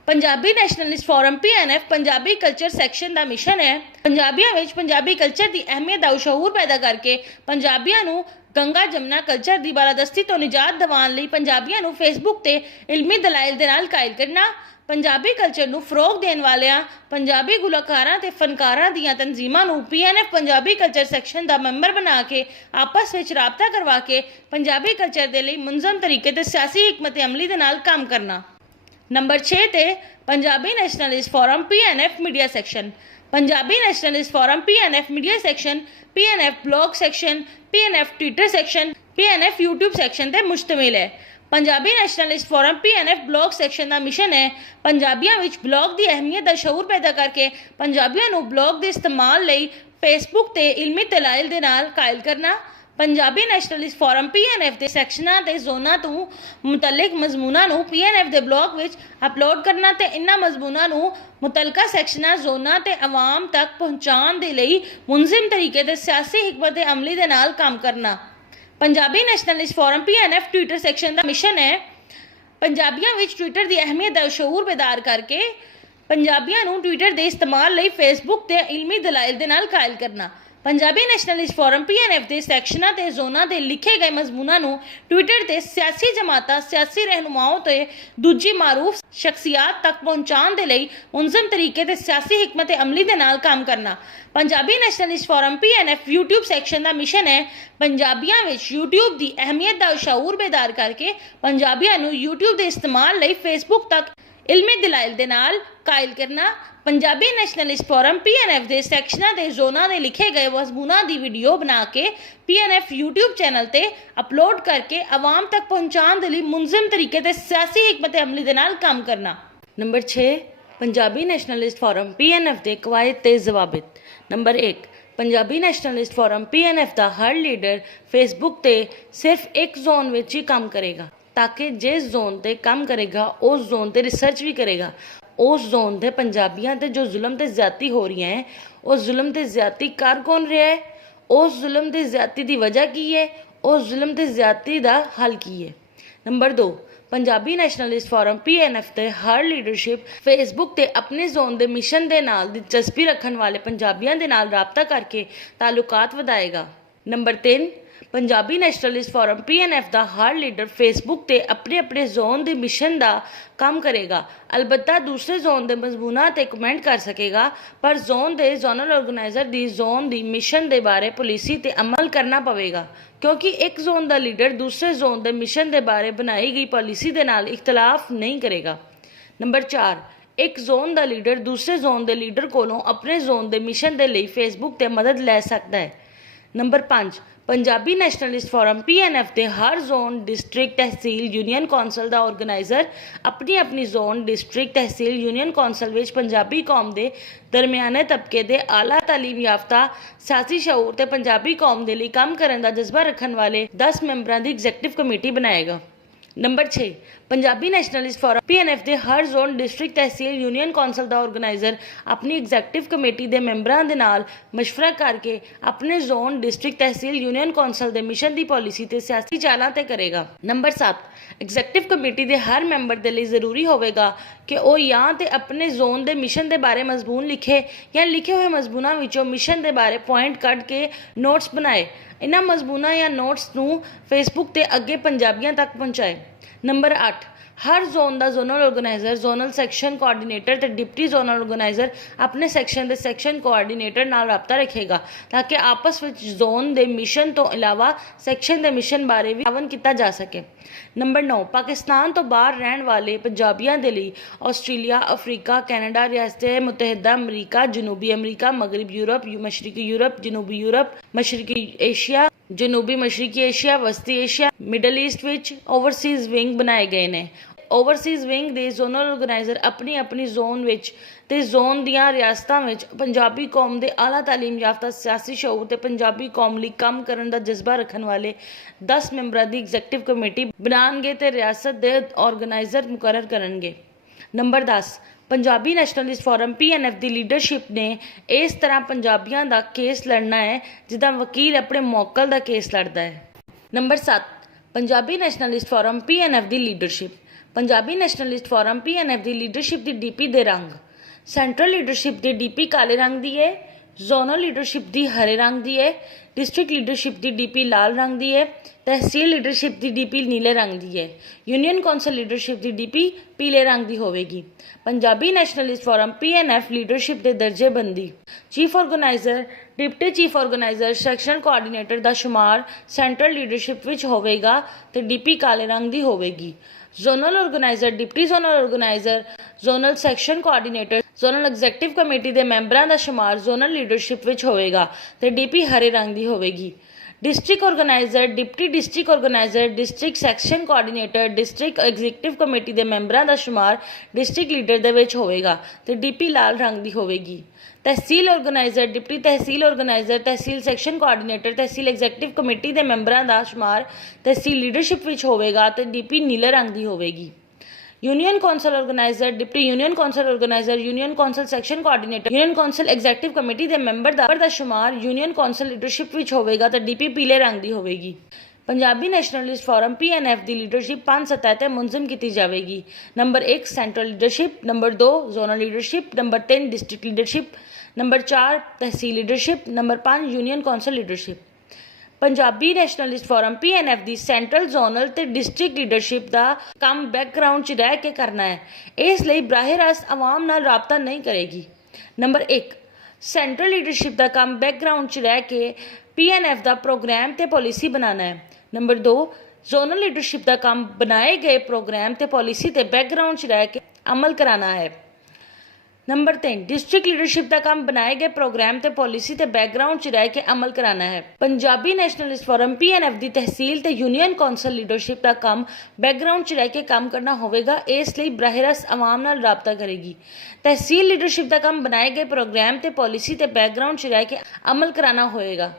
Punjabi nationalist forum PNF Punjabi culture section का मिशन है पंजाबियों विच पंजाबी कल्चर की अहमियत का शऊर पैदा करके पंजाबियों नूं गंगा जमुना कल्चर की बालादस्ती तो निजात दिवाने लई पंजाबियों नूं फेसबुक ते इलमी दलाइल दे नाल कायल करना। पंजाबी कल्चर नूं फरोग देण वालियां पंजाबी गुलकारां ते फनकारां दियां तंजीमां नूं PNF पंजाबी कल्चर सैक्शन का मैंबर बना के आपस विच राबता करवा के पंजाबी कल्चर दे लई मुंजम तरीके ते सियासी हिकमत अमली दे नाल काम करना। नंबर 6 ते Punjabi nationalist forum PNF media section. Punjabi nationalist forum PNF media section PNF blog section, PNF Twitter section, PNF YouTube section ते मुश्तमिल है। Punjabi nationalist forum PNF blog section का मिशन है पंजाबियों विच ब्लॉग की अहमियत का शऊर पैदा करके पंजाबियों नूं ब्लॉग के इस्तेमाल लई फेसबुक ते इलमी दलाइल दे नाल कायल करना। पंजाबी नैशनलिस्ट फोरम PNF के सैक्शनां ते जोनां तो मुतलक मजमूनां नूं PNF के ब्लॉग विच अपलोड करना ते इन्हां मजमूनां नूं मुतलका सैक्शनां जोनां ते अवाम तक पहुँचाउण दे लई मुनज़िम तरीके ते सियासी हिकमत अमली दे नाल काम करना। Punjabi nationalist forum PNF Twitter section का मिशन है पंजाबियों विच ट्विटर की अहमियत का शऊर बेदार करके पंजाबियों नूं ट्विटर के इस्तेमाल लई फेसबुक ते इलमी दलाइल दे नाल कायल करना। पंजाबी नैशनलिस्ट फोरम PNF के सैक्शनां ते जोनां ते लिखे गए मजमूनां नूं ट्विटर ते सियासी जमातां सियासी रहनुमाओं ते दूजी मारूफ शख्सियात तक पहुँचाउण दे लई मुनज़िम तरीके ते सियासी हिकमत अमली दे नाल काम करना। Punjabi nationalist forum PNF YouTube section का मिशन है पंजाबियों विच यूट्यूब की अहमियत का शऊर बेदार करके पंजाबियों नूं यूट्यूब के इस्तेमाल लई फेसबुक तक इलमी दलाइल दे नाल कायल करना। पंजाबी नैशनलिस्ट फोरम PNF के सैक्शनां ते जोनां दे लिखे गए मजमूनां दी वीडियो बना के PNF यूट्यूब चैनल ते अपलोड करके आवाम तक पहुँचाउण दे लई मुनज़िम तरीके ते सियासी हिकमत अमली दे नाल काम करना। Number 6 Punjabi nationalist forum PNF के कवायद ते जवाबित। Number 1 Punjabi nationalist forum PNF का हर लीडर फेसबुक ते सिर्फ एक जोन विच ही काम करेगा ताकि जिस जोन ते काम करेगा उस जोन ते रिसर्च भी करेगा उस जोन के पंजाबियों ते जो जुल्म ते ज्यादती हो रही है उस जुल्म ते ज्यादती कर कौन रहा है उस जुल्म ते ज्यादती की वजह की है उस जुल्म ते ज्यादती का हल की है। Number 2 Punjabi nationalist forum PNF ते हर लीडरशिप फेसबुक ते अपने जोन के मिशन के नाल दिलचस्पी रखने वाले पंजाबियों के नाल राबता करके ताल्लुकात वधाएगा। Number 3 Punjabi nationalist forum PNF का हर लीडर फेसबुक ते अपने अपने जोन के मिशन का काम करेगा अलबत्ता दूसरे जोन के मजमूना ते कमेंट कर सकेगा पर जोन के जोनल ऑर्गेनाइजर की जोन की मिशन के बारे पॉलिसी ते अमल करना पवेगा क्योंकि एक जोन का लीडर दूसरे जोन के मिशन के बारे बनाई गई पॉलिसी के नाल इख्तलाफ नहीं करेगा। नंबर 4 एक जोन का लीडर दूसरे जोन के लीडर कोलों अपने जोन के मिशन के लिए फेसबुक ते मदद ले सकता है। Number 5 Punjabi nationalist forum PNF के हर zone district tehsil union council का ऑर्गेनाइजर अपनी अपनी zone district tehsil union council विच पंजाबी कौम के दरमियाने तबके के आला तालीम याफ्ता सियासी शऊर ते पंजाबी कौम के लिए काम करने का जज्बा रखने वाले 10 मैंबरों की एग्जैक्टिव कमेटी बनाएगा। Number 6 Punjabi nationalist forum PNF के हर zone district tehsil union council का ऑर्गेनाइजर अपनी एग्जैक्टिव कमेटी के मैंबरों के नाल मशवरा करके अपने zone district tehsil union council के मिशन की पॉलिसी ते सियासी चालां ते करेगा। नंबर 7 एग्जैक्टिव कमेटी के हर मैंबर के लिए जरूरी होगा कि वह या तो अपने जोन के मिशन के बारे मजमून लिखे या लिखे हुए मजमूनों विचों मिशन के बारे पॉइंट कट के नोट्स बनाए इन्हां मजमूना या नोट्स नूं फेसबुक ते अगे पंजाबियों तक पहुँचाए। नंबर 8 हर जोन का zonal organiser zonal section coordinator ते डिप्टी जोनल ऑर्गेनाइजर अपने सैक्शन के सैक्शन कोआर्डीनेटर नाल राबता रखेगा ताकि आपस में जोन के मिशन तो इलावा सैक्शन के मिशन बारे भी तावन किया जा सके। नंबर 9 पाकिस्तान तो बाहर रहने वाले पंजाबियों के लिए आस्ट्रेलिया अफ्रीका कैनेडा रियासत मुतहदा अमरीका जनूबी अमरीका मगरब यूरोप मशरकी यूरोप जनूबी यूरोप मशरकी एशिया जनूबी मशरकी एशिया वस्ती एशिया मिडल ईस्ट विच ओवरसीज़ विंग बनाए गए हैं। ओवरसीज़ विंग के जोनल ऑर्गेनाइजर अपनी अपनी जोन विच ते जोन दियां रियासतां विच पंजाबी कौम के आला तालीम याफ्ता सियासी शऊर ते पंजाबी कौम लई काम करने का जज्बा रखने वाले 10 मैंबरों की एग्जैक्टिव कमेटी बनाएंगे ते रियासत के ऑर्गेनाइजर मुकर्रर करेंगे। Number 10 Punjabi nationalist forum PNF की लीडरशिप ने इस तरह पंजाबियों का केस लड़ना है जिदा वकील अपने मौकल का केस लड़ता है। Number 7 Punjabi nationalist forum PNF की leadership Punjabi nationalist forum PNF की लीडरशिप की DP दे रंग सेंट्रल लीडरशिप की DP काले रंग की है जोनल लीडरशिप की हरे रंग की है डिस्ट्रिक्ट लीडरशिप की DP लाल रंग की है तहसील लीडरशिप की DP नीले रंग की है यूनियन कौंसल लीडरशिप की DP पीले रंग की होगी। Punjabi nationalist forum PNF leadership के दर्जे बंदी chief organiser deputy chief organiser section coordinator का शुमार सेंट्रल लीडरशिप विच होगा तो DP काले रंग की होगी। Zonal organiser deputy zonal organiser zonal section coordinator zonal executive committee के मैंबरों का शुमार जोनल लीडरशिप विच होगा तो DP हरे रंग की होगी। District organiser, deputy district organiser, district section coordinator, district executive committee के मैंबरां दा शुमार डिस्ट्रिक्ट लीडर दे विच होवेगा ते डीपी लाल रंग दी होवेगी। तहसील ऑर्गेनाइजर, डिप्टी तहसील ऑर्गेनाइजर, तहसील सैक्शन कोआर्डीनेटर, तहसील एग्जीक्यूटिव कमेटी के मैंबरां दा शुमार तहसील लीडरशिप विच होवेगा ते डीपी नीले रंग दी होवेगी। Union council organiser, deputy union council organiser, union council section coordinator, union council executive committee के मैंबर दा शुमार यूनियन कौंसल लीडरशिप विच होवेगा ते डीपी पीले रंग दी होवेगी। पंजाबी नैशनलिस्ट फोरम PNF की लीडरशिप 5 सतह ते मुंजम की जाएगी। Number 1 central leadership, number 2 zonal leadership, number 3 district leadership, number 4 tehsil leadership, number 5 union council leadership. Punjabi nationalist forum PNF की सेंट्रल जोनल ते डिस्ट्रिक्ट लीडरशिप का काम बैकग्राउंड च रह के करना है, इसलिए बराह रास्त आवाम नाल राबता नहीं करेगी। नंबर 1 सेंट्रल लीडरशिप का काम बैकग्राउंड च रह के PNF का प्रोग्राम ते पॉलिसी बनाना है। नंबर 2 जोनल लीडरशिप का काम बनाए गए प्रोग्राम ते पॉलिसी ते बैकग्राउंड च रह के अमल कराना है। नंबर 3 डिस्ट्रिक्ट लीडरशिप का काम बनाए गए प्रोग्राम ते पॉलिसी ते बैकग्राउंड च रह के अमल कराना है। पंजाबी नैशनलिस्ट फोरम PNF की तहसील ते यूनियन कौंसल लीडरशिप का काम बैकग्राउंड च रह के काम करना होगा, इसलिए बराह रास्त आवाम नाल राबता करेगी। तहसील लीडरशिप का काम बनाए गए प्रोग्राम ते पॉलिसी ते बैकग्राउंड च रह के अमल कराना होगा।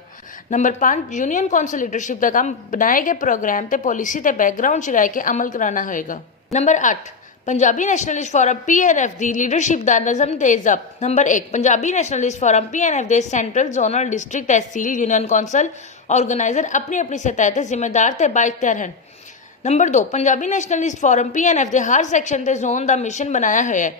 नंबर 5 यूनियन कौंसल लीडरशिप का काम बनाए गए प्रोग्राम ते पॉलिसी ते बैकग्राउंड च रह के अमल कराना होगा। Number 8 Punjabi nationalist forum PNF की लीडरशिप का नज़म ते ज़ब्त। Number 1 Punjabi nationalist forum PNF के central zonal district tehsil union council organiser अपनी अपनी सतह ते जिम्मेदार ते बाइख्तियार हैं। Number 2 Punjabi nationalist forum PNF के हर सैक्शन ते जोन का मिशन बनाया हुआ है।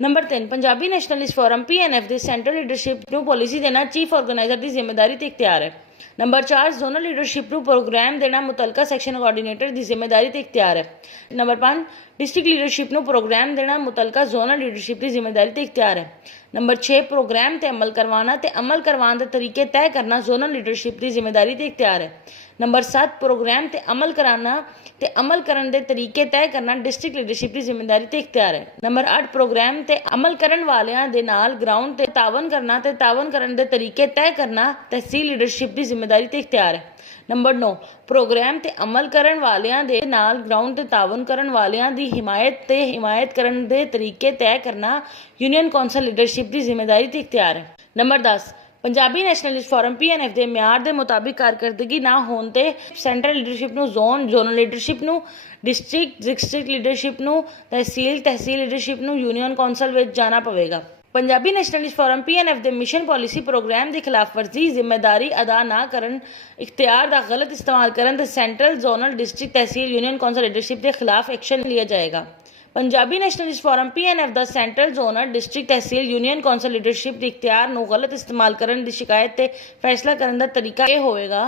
Number 3 Punjabi nationalist forum PNF के सेंट्रल लीडरशिप को पॉलिसी देना चीफ ऑर्गेनाइजर की जिम्मेदारी ते इख्तियार है। नंबर 4 जोनल लीडरशिप को प्रोग्राम देना मुतलका सैक्शन कोआर्डीनेटर की जिम्मेदारी ते इख्तियार है। नंबर 5 डिस्ट्रिक्ट लीडरशिप को प्रोग्राम देना मुतलका जोनल लीडरशिप की जिम्मेदारी ते इख्तियार है। नंबर 6 प्रोग्राम ते अमल करवाना ते अमल करवाने के तरीके तय करना जोनल लीडरशिप की जिम्मेदारी ते इख्तियार है। नंबर 7 प्रोग्राम ते अमल कराना ते अमल करने के तरीके तय करना डिस्ट्रिक्ट लीडरशिप की जिम्मेदारी ते इख्तियार है। नंबर 8 प्रोग्राम ते अमल करन वालियां दे नाल ग्राउंड ते तावन करना ते तावन करने के तरीके तय करना तहसील लीडरशिप की जिम्मेदारी ते इख्तियार है। नंबर 9 प्रोग्राम ते अमल करन वालियां दे नाल ग्राउंड ते तावन करन वालियां दी हिमायत करने के तरीके तय करना यूनियन कौंसल लीडरशिप की जिम्मेदारी ते इख्तियार है। Number 10 Punjabi nationalist forum PNF के म्यार के मुताबिक कारकर्दगी ना होने ते सेंट्रल लीडरशिप नू जोनल लीडरशिप नू डिस्ट्रिक्ट लीडरशिप नू तहसील लीडरशिप नू यूनियन कौंसल में जाना पवेगा। पंजाबी नैशनलिस्ट फोरम PNF के मिशन पॉलिसी प्रोग्राम की खिलाफ वर्जी जिम्मेदारी अदा ना करन इख्तियार का गलत इस्तेमाल करन ते central zonal district tehsil union council leadership के खिलाफ एक्शन लिया जाएगा। पंजाबी नैशनलिस्ट फोरम PNF का central zonal district tehsil union council leadership के इख्तियार नू गलत इस्तेमाल करन दी शिकायत ते फैसला करने का तरीका यह होगा।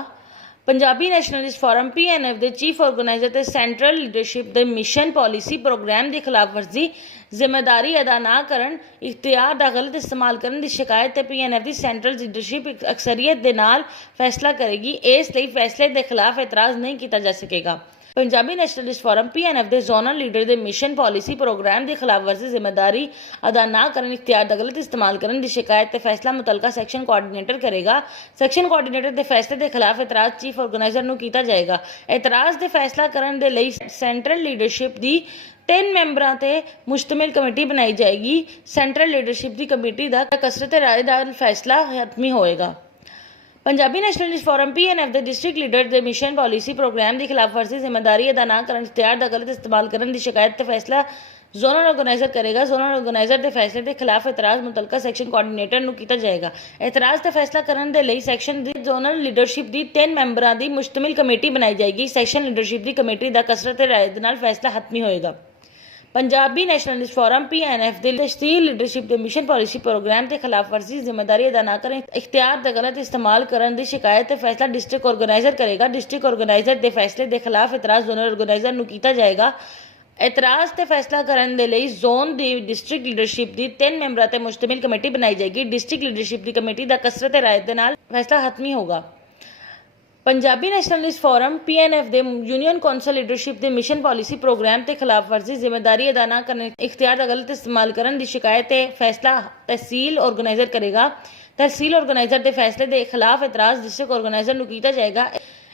पंजाबी नैशनलिस्ट फोरम PNF के चीफ ऑर्गेनाइजर ते सेंट्रल लीडरशिप के मिशन पॉलिसी प्रोग्राम की खिलाफ वर्जी जिम्मेदारी अदा ना करन इख्तियार का गलत इस्तेमाल करने की शिकायत ते PNF की सेंट्रल लीडरशिप अक्सरियत के नाल फैसला करेगी, इसलिए फैसले के खिलाफ एतराज़ नहीं किया जा सकेगा। पंजाबी नैशनलिस्ट फोरम PNF के जोनल लीडर के मिशन पॉलिसी प्रोग्राम की खिलाफ वर्जी जिम्मेदारी अदा ना करन इख्तियार का गलत इस्तेमाल करने की शिकायत ते फैसला मुतलका सैक्शन कोआर्डीनेटर करेगा। सैक्शन कोआर्डीनेटर के फैसले के खिलाफ एतराज़ चीफ ऑर्गेनाइजर नू किया जाएगा। एतराज़ के फैसला करने के लिए सेंट्रल लीडरशिप की 3 मैंबरां ते मुश्तमिल कमेटी बनाई जाएगी। सेंट्रल लीडरशिप की कमेटी का कसरत राय का फैसला हतमी होएगा। पंजाबी नैशनलिस्ट फोरम PNF के डिस्ट्रिक्ट लीडर के मिशन पॉलिसी प्रोग्राम की खिलाफ वर्जी जिम्मेदारी अदा ना करन इख्तियार का गलत इस्तेमाल करने की शिकायत ते फैसला जोनल ऑर्गेनाइजर करेगा। जोनल ऑर्गेनाइजर के फैसले के खिलाफ एतराज़ मुतलका सैक्शन कोआर्डीनेटर नू किया जाएगा। एतराज़ ते फैसला करने के लिए सैक्शन की जोनल लीडरशिप की 3 मैंबरां की मुश्तमिल कमेटी बनाई जाएगी। सैक्शन लीडरशिप की कमेटी का कसरत राय दे नाल फैसला हतमी होएगा। पंजाबी नैशनलिस्ट फोरम PNF के तहसील लीडरशिप के मिशन पॉलिसी प्रोग्राम के खिलाफ वर्जी जिम्मेदारी अदा ना करें इख्तियार का गलत इस्तेमाल करने की शिकायत ते फैसला डिस्ट्रिक्ट ऑर्गेनाइजर करेगा। डिस्ट्रिक्ट ऑर्गेनाइजर के फैसले के खिलाफ एतराज़ जोनल ऑर्गेनाइजर नू किया जाएगा। एतराज़ ते फैसला करने के लिए जोन की डिस्ट्रिक्ट लीडरशिप की 3 मैंबरां ते मुश्तमिल कमेटी बनाई जाएगी। डिस्ट्रिक्ट लीडरशिप की कमेटी का कसरत राय दे नाल फैसला हतमी होगा। पंजाबी नैशनलिस्ट फोरम PNF के यूनियन कौंसल लीडरशिप के मिशन पॉलिसी प्रोग्राम के खिलाफ वर्जी जिम्मेदारी अदा ना करने इख्तियार का गलत इस्तेमाल करने की शिकायत ते फैसला तहसील ऑर्गेनाइजर करेगा। ਤਹਿਸੀਲ ਆਰਗੇਨਾਈਜ਼ਰ ਦੇ ਫੈਸਲੇ ਦੇ ਖਿਲਾਫ ਇਤਰਾਜ਼ ਡਿਸਟ੍ਰਿਕਟ ਆਰਗੇਨਾਈਜ਼ਰ ਨੂੰ ਕੀਤਾ ਜਾਏਗਾ।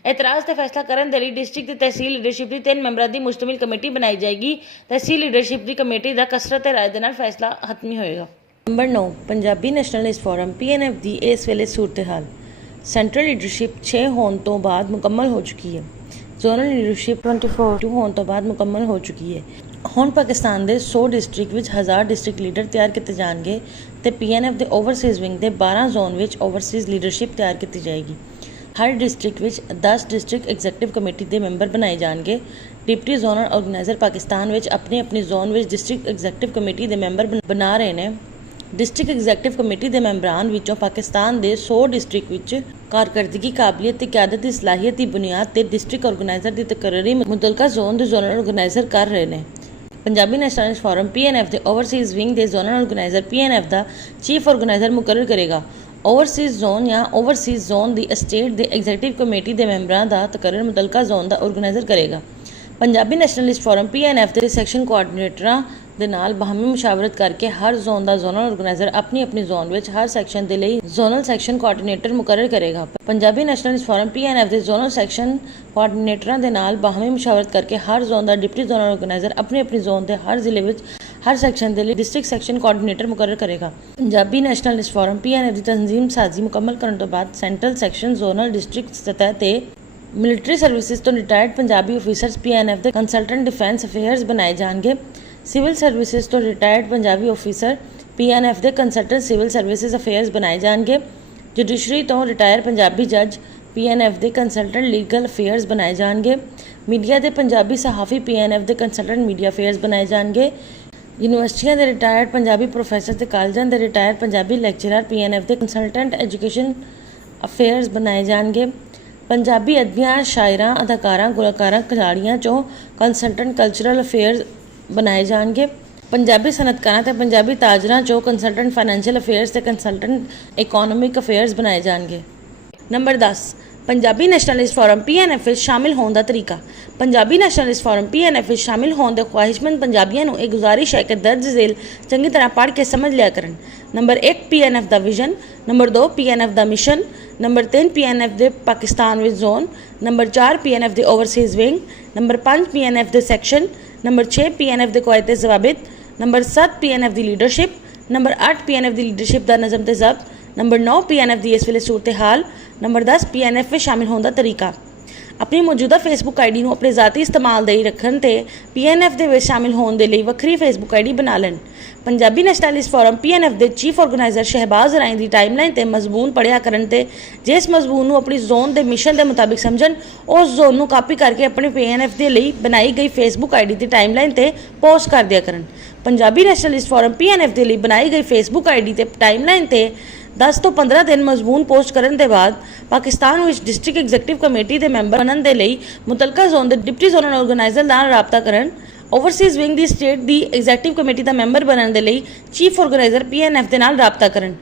ਇਤਰਾਜ਼ ਤੇ ਫੈਸਲਾ ਕਰਨ ਦੇ ਲਈ ਡਿਸਟ੍ਰਿਕਟ ਦੀ ਤਹਿਸੀਲ ਲੀਡਰਸ਼ਿਪ ਦੀ 3 ਮੈਂਬਰਾਂ ਦੀ ਮੁਸ਼ਤਮਿਲ ਕਮੇਟੀ ਬਣਾਈ ਜਾਏਗੀ। ਤਹਿਸੀਲ ਲੀਡਰਸ਼ਿਪ ਦੀ ਕਮੇਟੀ ਦਾ ਕਸਰਤ ਤੇ ਰਾਏ ਦੇ ਨਾਲ ਫੈਸਲਾ ਹਤਮੀ ਹੋਏਗਾ। Number 9 Punjabi nationalist forum PNF ਦੀ ਇਸ ਵੇਲੇ ਸੂਰਤ-ਏ-ਹਾਲ। ਸੈਂਟਰਲ ਲੀਡਰਸ਼ਿਪ 6 ਹੋਣ ਤੋਂ ਬਾਅਦ ਮੁਕੰਮਲ ਹੋ ਚੁੱਕੀ ਹੈ। ਜ਼ੋਨਲ ਲੀਡਰਸ਼ਿਪ 24 ਹੋਣ ਤੋਂ ਬਾਅਦ ਮੁਕੰਮਲ ਹੋ ਚੁੱਕੀ ਹੈ। ਹੁਣ ਪਾਕਿਸਤਾਨ ਦੇ 100 ਡਿਸਟ੍ਰਿਕਟ ਵਿੱਚ 1000 ਡਿਸਟ੍ਰਿਕਟ ਲੀਡਰ ਤਿਆਰ ਕੀਤੇ ਜਾਣਗੇ ਤੇ PNF ਦੇ ਓਵਰਸੀਜ਼ ਵਿੰਗ ਦੇ 12 ਜ਼ੋਨ ਵਿੱਚ ਓਵਰਸੀਜ਼ ਲੀਡਰਸ਼ਿਪ ਤਿਆਰ ਕੀਤੀ ਜਾਏਗੀ। ਹਰ ਡਿਸਟ੍ਰਿਕਟ ਵਿੱਚ 10 ਡਿਸਟ੍ਰਿਕਟ ਐਗਜ਼ੈਕਟਿਵ ਕਮੇਟੀ ਦੇ ਮੈਂਬਰ ਬਣਾਏ ਜਾਣਗੇ। ਡਿਪਟੀ ਜ਼ੋਨਲ ਆਰਗੇਨਾਈਜ਼ਰ ਪਾਕਿਸਤਾਨ ਵਿੱਚ ਆਪਣੀ ਜ਼ੋਨ ਵਿੱਚ ਡਿਸਟ੍ਰਿਕਟ ਐਗਜ਼ੈਕਟਿਵ ਕਮੇਟੀ ਦੇ ਮੈਂਬਰ ਬਣਾ ਰਹੇ ਨੇ। ਡਿਸਟ੍ਰਿਕਟ ਐਗਜ਼ੈਕਟਿਵ ਕਮੇਟੀ ਦੇ ਮੈਂਬਰਾਂ ਵਿੱਚੋਂ ਪਾਕਿਸਤਾਨ ਦੇ 100 ਡਿਸਟ੍ਰਿਕਟ ਵਿੱਚ ਕਾਰਕਰਦਗੀ, ਕਾਬਲੀਅਤ ਤੇ ਕਿਆਦਤ ਦੀ ਸਲਾਹੀਅਤ ਦੀ ਬੁਨਿਆਦ ਤੇ ਡਿਸਟ੍ਰਿਕਟ ਆਰਗੇਨਾਈਜ਼ਰ ਦੀ ਤਕਰਰੀ ਮੁਤਲਕਾ ਜ਼ੋਨ ਦੇ ਜ਼ੋਨਲ ਆਰਗੇਨਾਈਜ਼ਰ ਕਰ ਰਹੇ ਨੇ। ਪੰਜਾਬੀ ਨੈਸ਼ਨਲਿਸਟ ਫੋਰਮ PNF ਦੇ ਓਵਰਸੀਜ਼ ਵਿੰਗ ਦੇ ਜ਼ੋਨਲ ਆਰਗੇਨਾਈਜ਼ਰ PNF ਦਾ ਚੀਫ ਆਰਗੇਨਾਈਜ਼ਰ ਮੁਕਰਰ ਕਰੇਗਾ। ਓਵਰਸੀਜ਼ ਜ਼ੋਨ ਜਾਂ ਓਵਰਸੀਜ਼ ਜ਼ੋਨ ਦੀ ਸਟੇਟ ਦੇ ਐਗਜ਼ੈਕਟਿਵ ਕਮੇਟੀ ਦੇ ਮੈਂਬਰਾਂ ਦਾ ਤਕਰਰ ਮੁਤਲਕਾ ਜ਼ੋਨ ਦਾ ਆਰਗੇਨਾਈਜ਼ਰ ਕਰੇਗਾ। ਪੰਜਾਬੀ ਨੈਸ਼ਨਲਿਸਟ ਫੋਰਮ PNF ਦੇ ਸੈਕਸ਼ਨ ਕੋਆਰਡੀਨੇਟਰਾਂ ਦੇ ਨਾਲ ਬਾਹਮੀ ਮੁਸ਼ਾਵਰਤ ਕਰਕੇ ਹਰ ਜ਼ੋਨ ਦਾ ਜ਼ੋਨਲ ਆਰਗੇਨਾਈਜ਼ਰ ਆਪਣੀ ਜ਼ੋਨ ਵਿੱਚ ਹਰ ਸੈਕਸ਼ਨ ਦੇ ਲਈ ਜ਼ੋਨਲ ਸੈਕਸ਼ਨ ਕੋਆਰਡੀਨੇਟਰ ਮੁਕਰਰ ਕਰੇਗਾ। ਪੰਜਾਬੀ ਨੈਸ਼ਨਲਿਸਟ ਫੋਰਮ PNF ਦੇ ਜ਼ੋਨਲ ਸੈਕਸ਼ਨ ਕੋਆਰਡੀਨੇਟਰਾਂ ਦੇ ਨਾਲ ਬਾਹਮੀ ਮੁਸ਼ਾਵਰਤ ਕਰਕੇ ਹਰ ਜ਼ੋਨ ਦਾ ਡਿਪਟੀ ਜ਼ੋਨਲ ਆਰਗੇਨਾਈਜ਼ਰ ਆਪਣੀ ਜ਼ੋਨ ਦੇ ਹਰ ਜ਼ਿਲ੍ਹੇ ਵਿੱਚ ਹਰ ਸੈਕਸ਼ਨ ਦੇ ਲਈ ਡਿਸਟ੍ਰਿਕਟ ਸੈਕਸ਼ਨ ਕੋਆਰਡੀਨੇਟਰ ਮੁਕਰਰ ਕਰੇਗਾ। ਪੰਜਾਬੀ ਨੈਸ਼ਨਲਿਸਟ ਫੋਰਮ PNF ਦੀ ਤਨਜ਼ੀਮ ਸਾਜ਼ੀ ਮੁਕੰਮਲ ਕਰਨ ਤੋਂ ਬਾਅਦ ਸੈਂਟਰਲ ਸੈਕਸ਼ਨ ਜ਼ੋਨਲ ਡਿਸਟ੍ਰਿਕਟ ਸਤਹ ਤੇ ਮਿਲਟਰੀ ਸਰਵਿਸਿਜ਼ ਤੋਂ ਰਿਟਾਇਰਡ ਪੰਜਾਬੀ ਆਫੀਸਰਸ PNF ਦੇ ਕੰਸਲਟੈਂਟ ਡਿਫੈਂਸ ਅਫੇਅਰਸ ਬਣਾਏ ਜਾਣਗੇ। ਸਿਵਲ ਸਰਵਿਸਿਜ਼ ਤੋਂ ਰਿਟਾਇਰਡ ਪੰਜਾਬੀ ਆਫੀਸਰ PNF ਦੇ ਕੰਸਲਟੈਂਟ ਸਿਵਲ ਸਰਵਿਸਿਜ਼ ਅਫੇਅਰਸ ਬਣਾਏ ਜਾਣਗੇ। ਜੁਡੀਸ਼ਰੀ ਤੋਂ ਰਿਟਾਇਰ ਪੰਜਾਬੀ ਜੱਜ PNF ਦੇ ਕੰਸਲਟੈਂਟ ਲੀਗਲ ਅਫੇਅਰਸ ਬਣਾਏ ਜਾਣਗੇ। ਮੀਡੀਆ ਦੇ ਪੰਜਾਬੀ ਸਹਾਫੀ PNF ਦੇ ਕੰਸਲਟੈਂਟ ਮੀਡੀਆ ਅਫੇਅਰਸ ਬਣਾਏ ਜਾਣਗੇ। ਯੂਨੀਵਰਸਿਟੀਆਂ ਦੇ ਰਿਟਾਇਰਡ ਪੰਜਾਬੀ ਪ੍ਰੋਫੈਸਰ ਤੇ ਕਾਲਜਾਂ ਦੇ ਰਿਟਾਇਰਡ ਪੰਜਾਬੀ ਲੈਕਚਰਰ PNF ਦੇ ਕੰਸਲਟੈਂਟ ਐਜੂਕੇਸ਼ਨ ਅਫੇਅਰਸ ਬਣਾਏ ਜਾਣਗੇ। ਪੰਜਾਬੀ ਅਦਬੀਆਂ, ਸ਼ਾਇਰਾਂ, ਅਦਾਕਾਰਾਂ, ਗੁਲਕਾਰਾਂ, ਖਿਡਾਰੀਆਂ ਚੋਂ ਕੰਸਲਟੈਂਟ ਕਲਚਰਲ ਅਫੇਅਰਸ ਬਣਾਏ ਜਾਣਗੇ। ਪੰਜਾਬੀ ਸਨਅਤਕਾਰਾਂ ਤੇ ਪੰਜਾਬੀ ਤਾਜਰਾਂ ਚੋਂ ਕੰਸਲਟੈਂਟ ਫਾਈਨੈਂਸ਼ੀਅਲ ਅਫੇਅਰਸ ਤੇ ਕੰਸਲਟੈਂਟ ਇਕੋਨੋਮਿਕ ਅਫੇਅਰਸ ਬਣਾਏ ਜਾਣਗੇ। Number 10 Punjabi nationalist forum PNF ਵਿੱਚ ਸ਼ਾਮਿਲ ਹੋਣ ਦਾ ਤਰੀਕਾ। ਪੰਜਾਬੀ ਨੈਸ਼ਨਲਿਸਟ ਫੋਰਮ PNF ਵਿੱਚ ਸ਼ਾਮਿਲ ਹੋਣ ਦੇ ਖਵਾਹਿਸ਼ਮੰਦ ਪੰਜਾਬੀਆਂ ਨੂੰ ਇਹ ਗੁਜ਼ਾਰਿਸ਼ ਹੈ ਕਿ ਦਰਜ ਜ਼ੇਲ ਚੰਗੀ ਤਰ੍ਹਾਂ ਪੜ੍ਹ ਕੇ ਸਮਝ ਲਿਆ ਕਰਨ। ਨੰਬਰ 1 PNF ਦਾ ਵਿਜ਼ਨ। ਨੰਬਰ 2 PNF ਦਾ ਮਿਸ਼ਨ। ਨੰਬਰ 3 PNF ਦੇ ਪਾਕਿਸਤਾਨ ਵਿੱਚ ਜ਼ੋਨ। ਨੰਬਰ 4 PNF ਦੇ ਓਵਰਸੀਜ਼ ਵਿੰਗ। ਨੰਬਰ 5 PNF ਦੇ ਸੈਕਸ਼ਨ। ਨੰਬਰ 6 PNF ਦੇ ਕਵਾਇਦ ਜ਼ਵਾਬਿਤ। ਨੰਬਰ 7 PNF ਦੀ ਲੀਡਰਸ਼ਿਪ। ਨੰਬਰ 8 PNF ਦੀ ਲੀਡਰਸ਼ਿਪ ਦਾ ਨਜ਼ਮ ਤੇ ਜ਼ਬਤ। ਨੰਬਰ 9 PNF ਦੀ ਇਸ ਵੇਲੇ ਸੂਰਤ-ਏ-ਹਾਲ। ਨੰਬਰ 10 PNF ਵਿੱਚ ਸ਼ਾਮਿਲ ਹੋਣ ਦਾ ਤਰੀਕਾ। ਆਪਣੀ ਮੌਜੂਦਾ ਫੇਸਬੁੱਕ ID ਨੂੰ ਆਪਣੇ ਜ਼ਾਤੀ ਇਸਤੇਮਾਲ ਦੇ ਰੱਖਣ ਤੇ PNF ਦੇ ਵਿੱਚ ਸ਼ਾਮਿਲ ਹੋਣ ਦੇ ਲਈ ਵੱਖਰੀ ਫੇਸਬੁੱਕ ID ਬਣਾ ਲੈਣ। ਪੰਜਾਬੀ ਨੈਸ਼ਨਲਿਸਟ ਫੋਰਮ PNF ਦੇ ਚੀਫ ਆਰਗੇਨਾਈਜ਼ਰ ਸ਼ਹਿਬਾਜ਼ ਰਾਏ ਦੀ ਟਾਈਮਲਾਈਨ ਤੇ ਮਜ਼ਮੂਨ ਪੜ੍ਹਿਆ ਕਰਨ ਤੇ ਜਿਸ ਮਜ਼ਮੂਨ ਨੂੰ ਆਪਣੀ ਜ਼ੋਨ ਦੇ ਮਿਸ਼ਨ ਦੇ ਮੁਤਾਬਿਕ ਸਮਝਣ ਉਸ ਜ਼ੋਨ ਨੂੰ ਕਾਪੀ ਕਰਕੇ ਆਪਣੇ PNF ਦੇ ਲਈ ਬਣਾਈ ਗਈ ਫੇਸਬੁੱਕ ID ਦੀ ਟਾਈਮਲਾਈਨ ਤੇ ਪੋਸਟ ਕਰ ਦਿਆ ਕਰਨ। ਪੰਜਾਬੀ ਨੈਸ਼ਨਲਿਸਟ ਫੋਰਮ PNF ਦੇ ਲਈ ਬਣਾਈ ਗਈ ਫੇਸਬੁੱਕ ID ਤੇ ਟਾਈਮਲਾਈਨ ਤੇ 10 ਤੋਂ 15 ਦਿਨ ਮਜ਼ਮੂਨ ਪੋਸਟ ਕਰਨ ਦੇ ਬਾਅਦ ਪਾਕਿਸਤਾਨ ਵਿੱਚ ਡਿਸਟ੍ਰਿਕਟ ਐਗਜ਼ੈਕਟਿਵ ਕਮੇਟੀ ਦੇ ਮੈਂਬਰ ਬਣਨ ਦੇ ਲਈ ਮੁਤਲਕਾ ਜ਼ੋਨ ਦੇ ਡਿਪਟੀ ਜ਼ੋਨਲ ਆਰਗੇਨਾਈਜ਼ਰ ਨਾਲ ਰਾਬਤਾ ਕਰਨ। ਓਵਰਸੀਜ਼ ਵਿੰਗ ਦੀ ਸਟੇਟ ਦੀ ਐਗਜ਼ੈਕਟਿਵ ਕਮੇਟੀ ਦਾ ਮੈਂਬਰ ਬਣਨ ਦੇ ਲਈ ਚੀਫ ਆਰਗੇਨਾਈਜ਼ਰ PNF ਦੇ ਨਾਲ ਰਾਬਤਾ ਕਰਨ।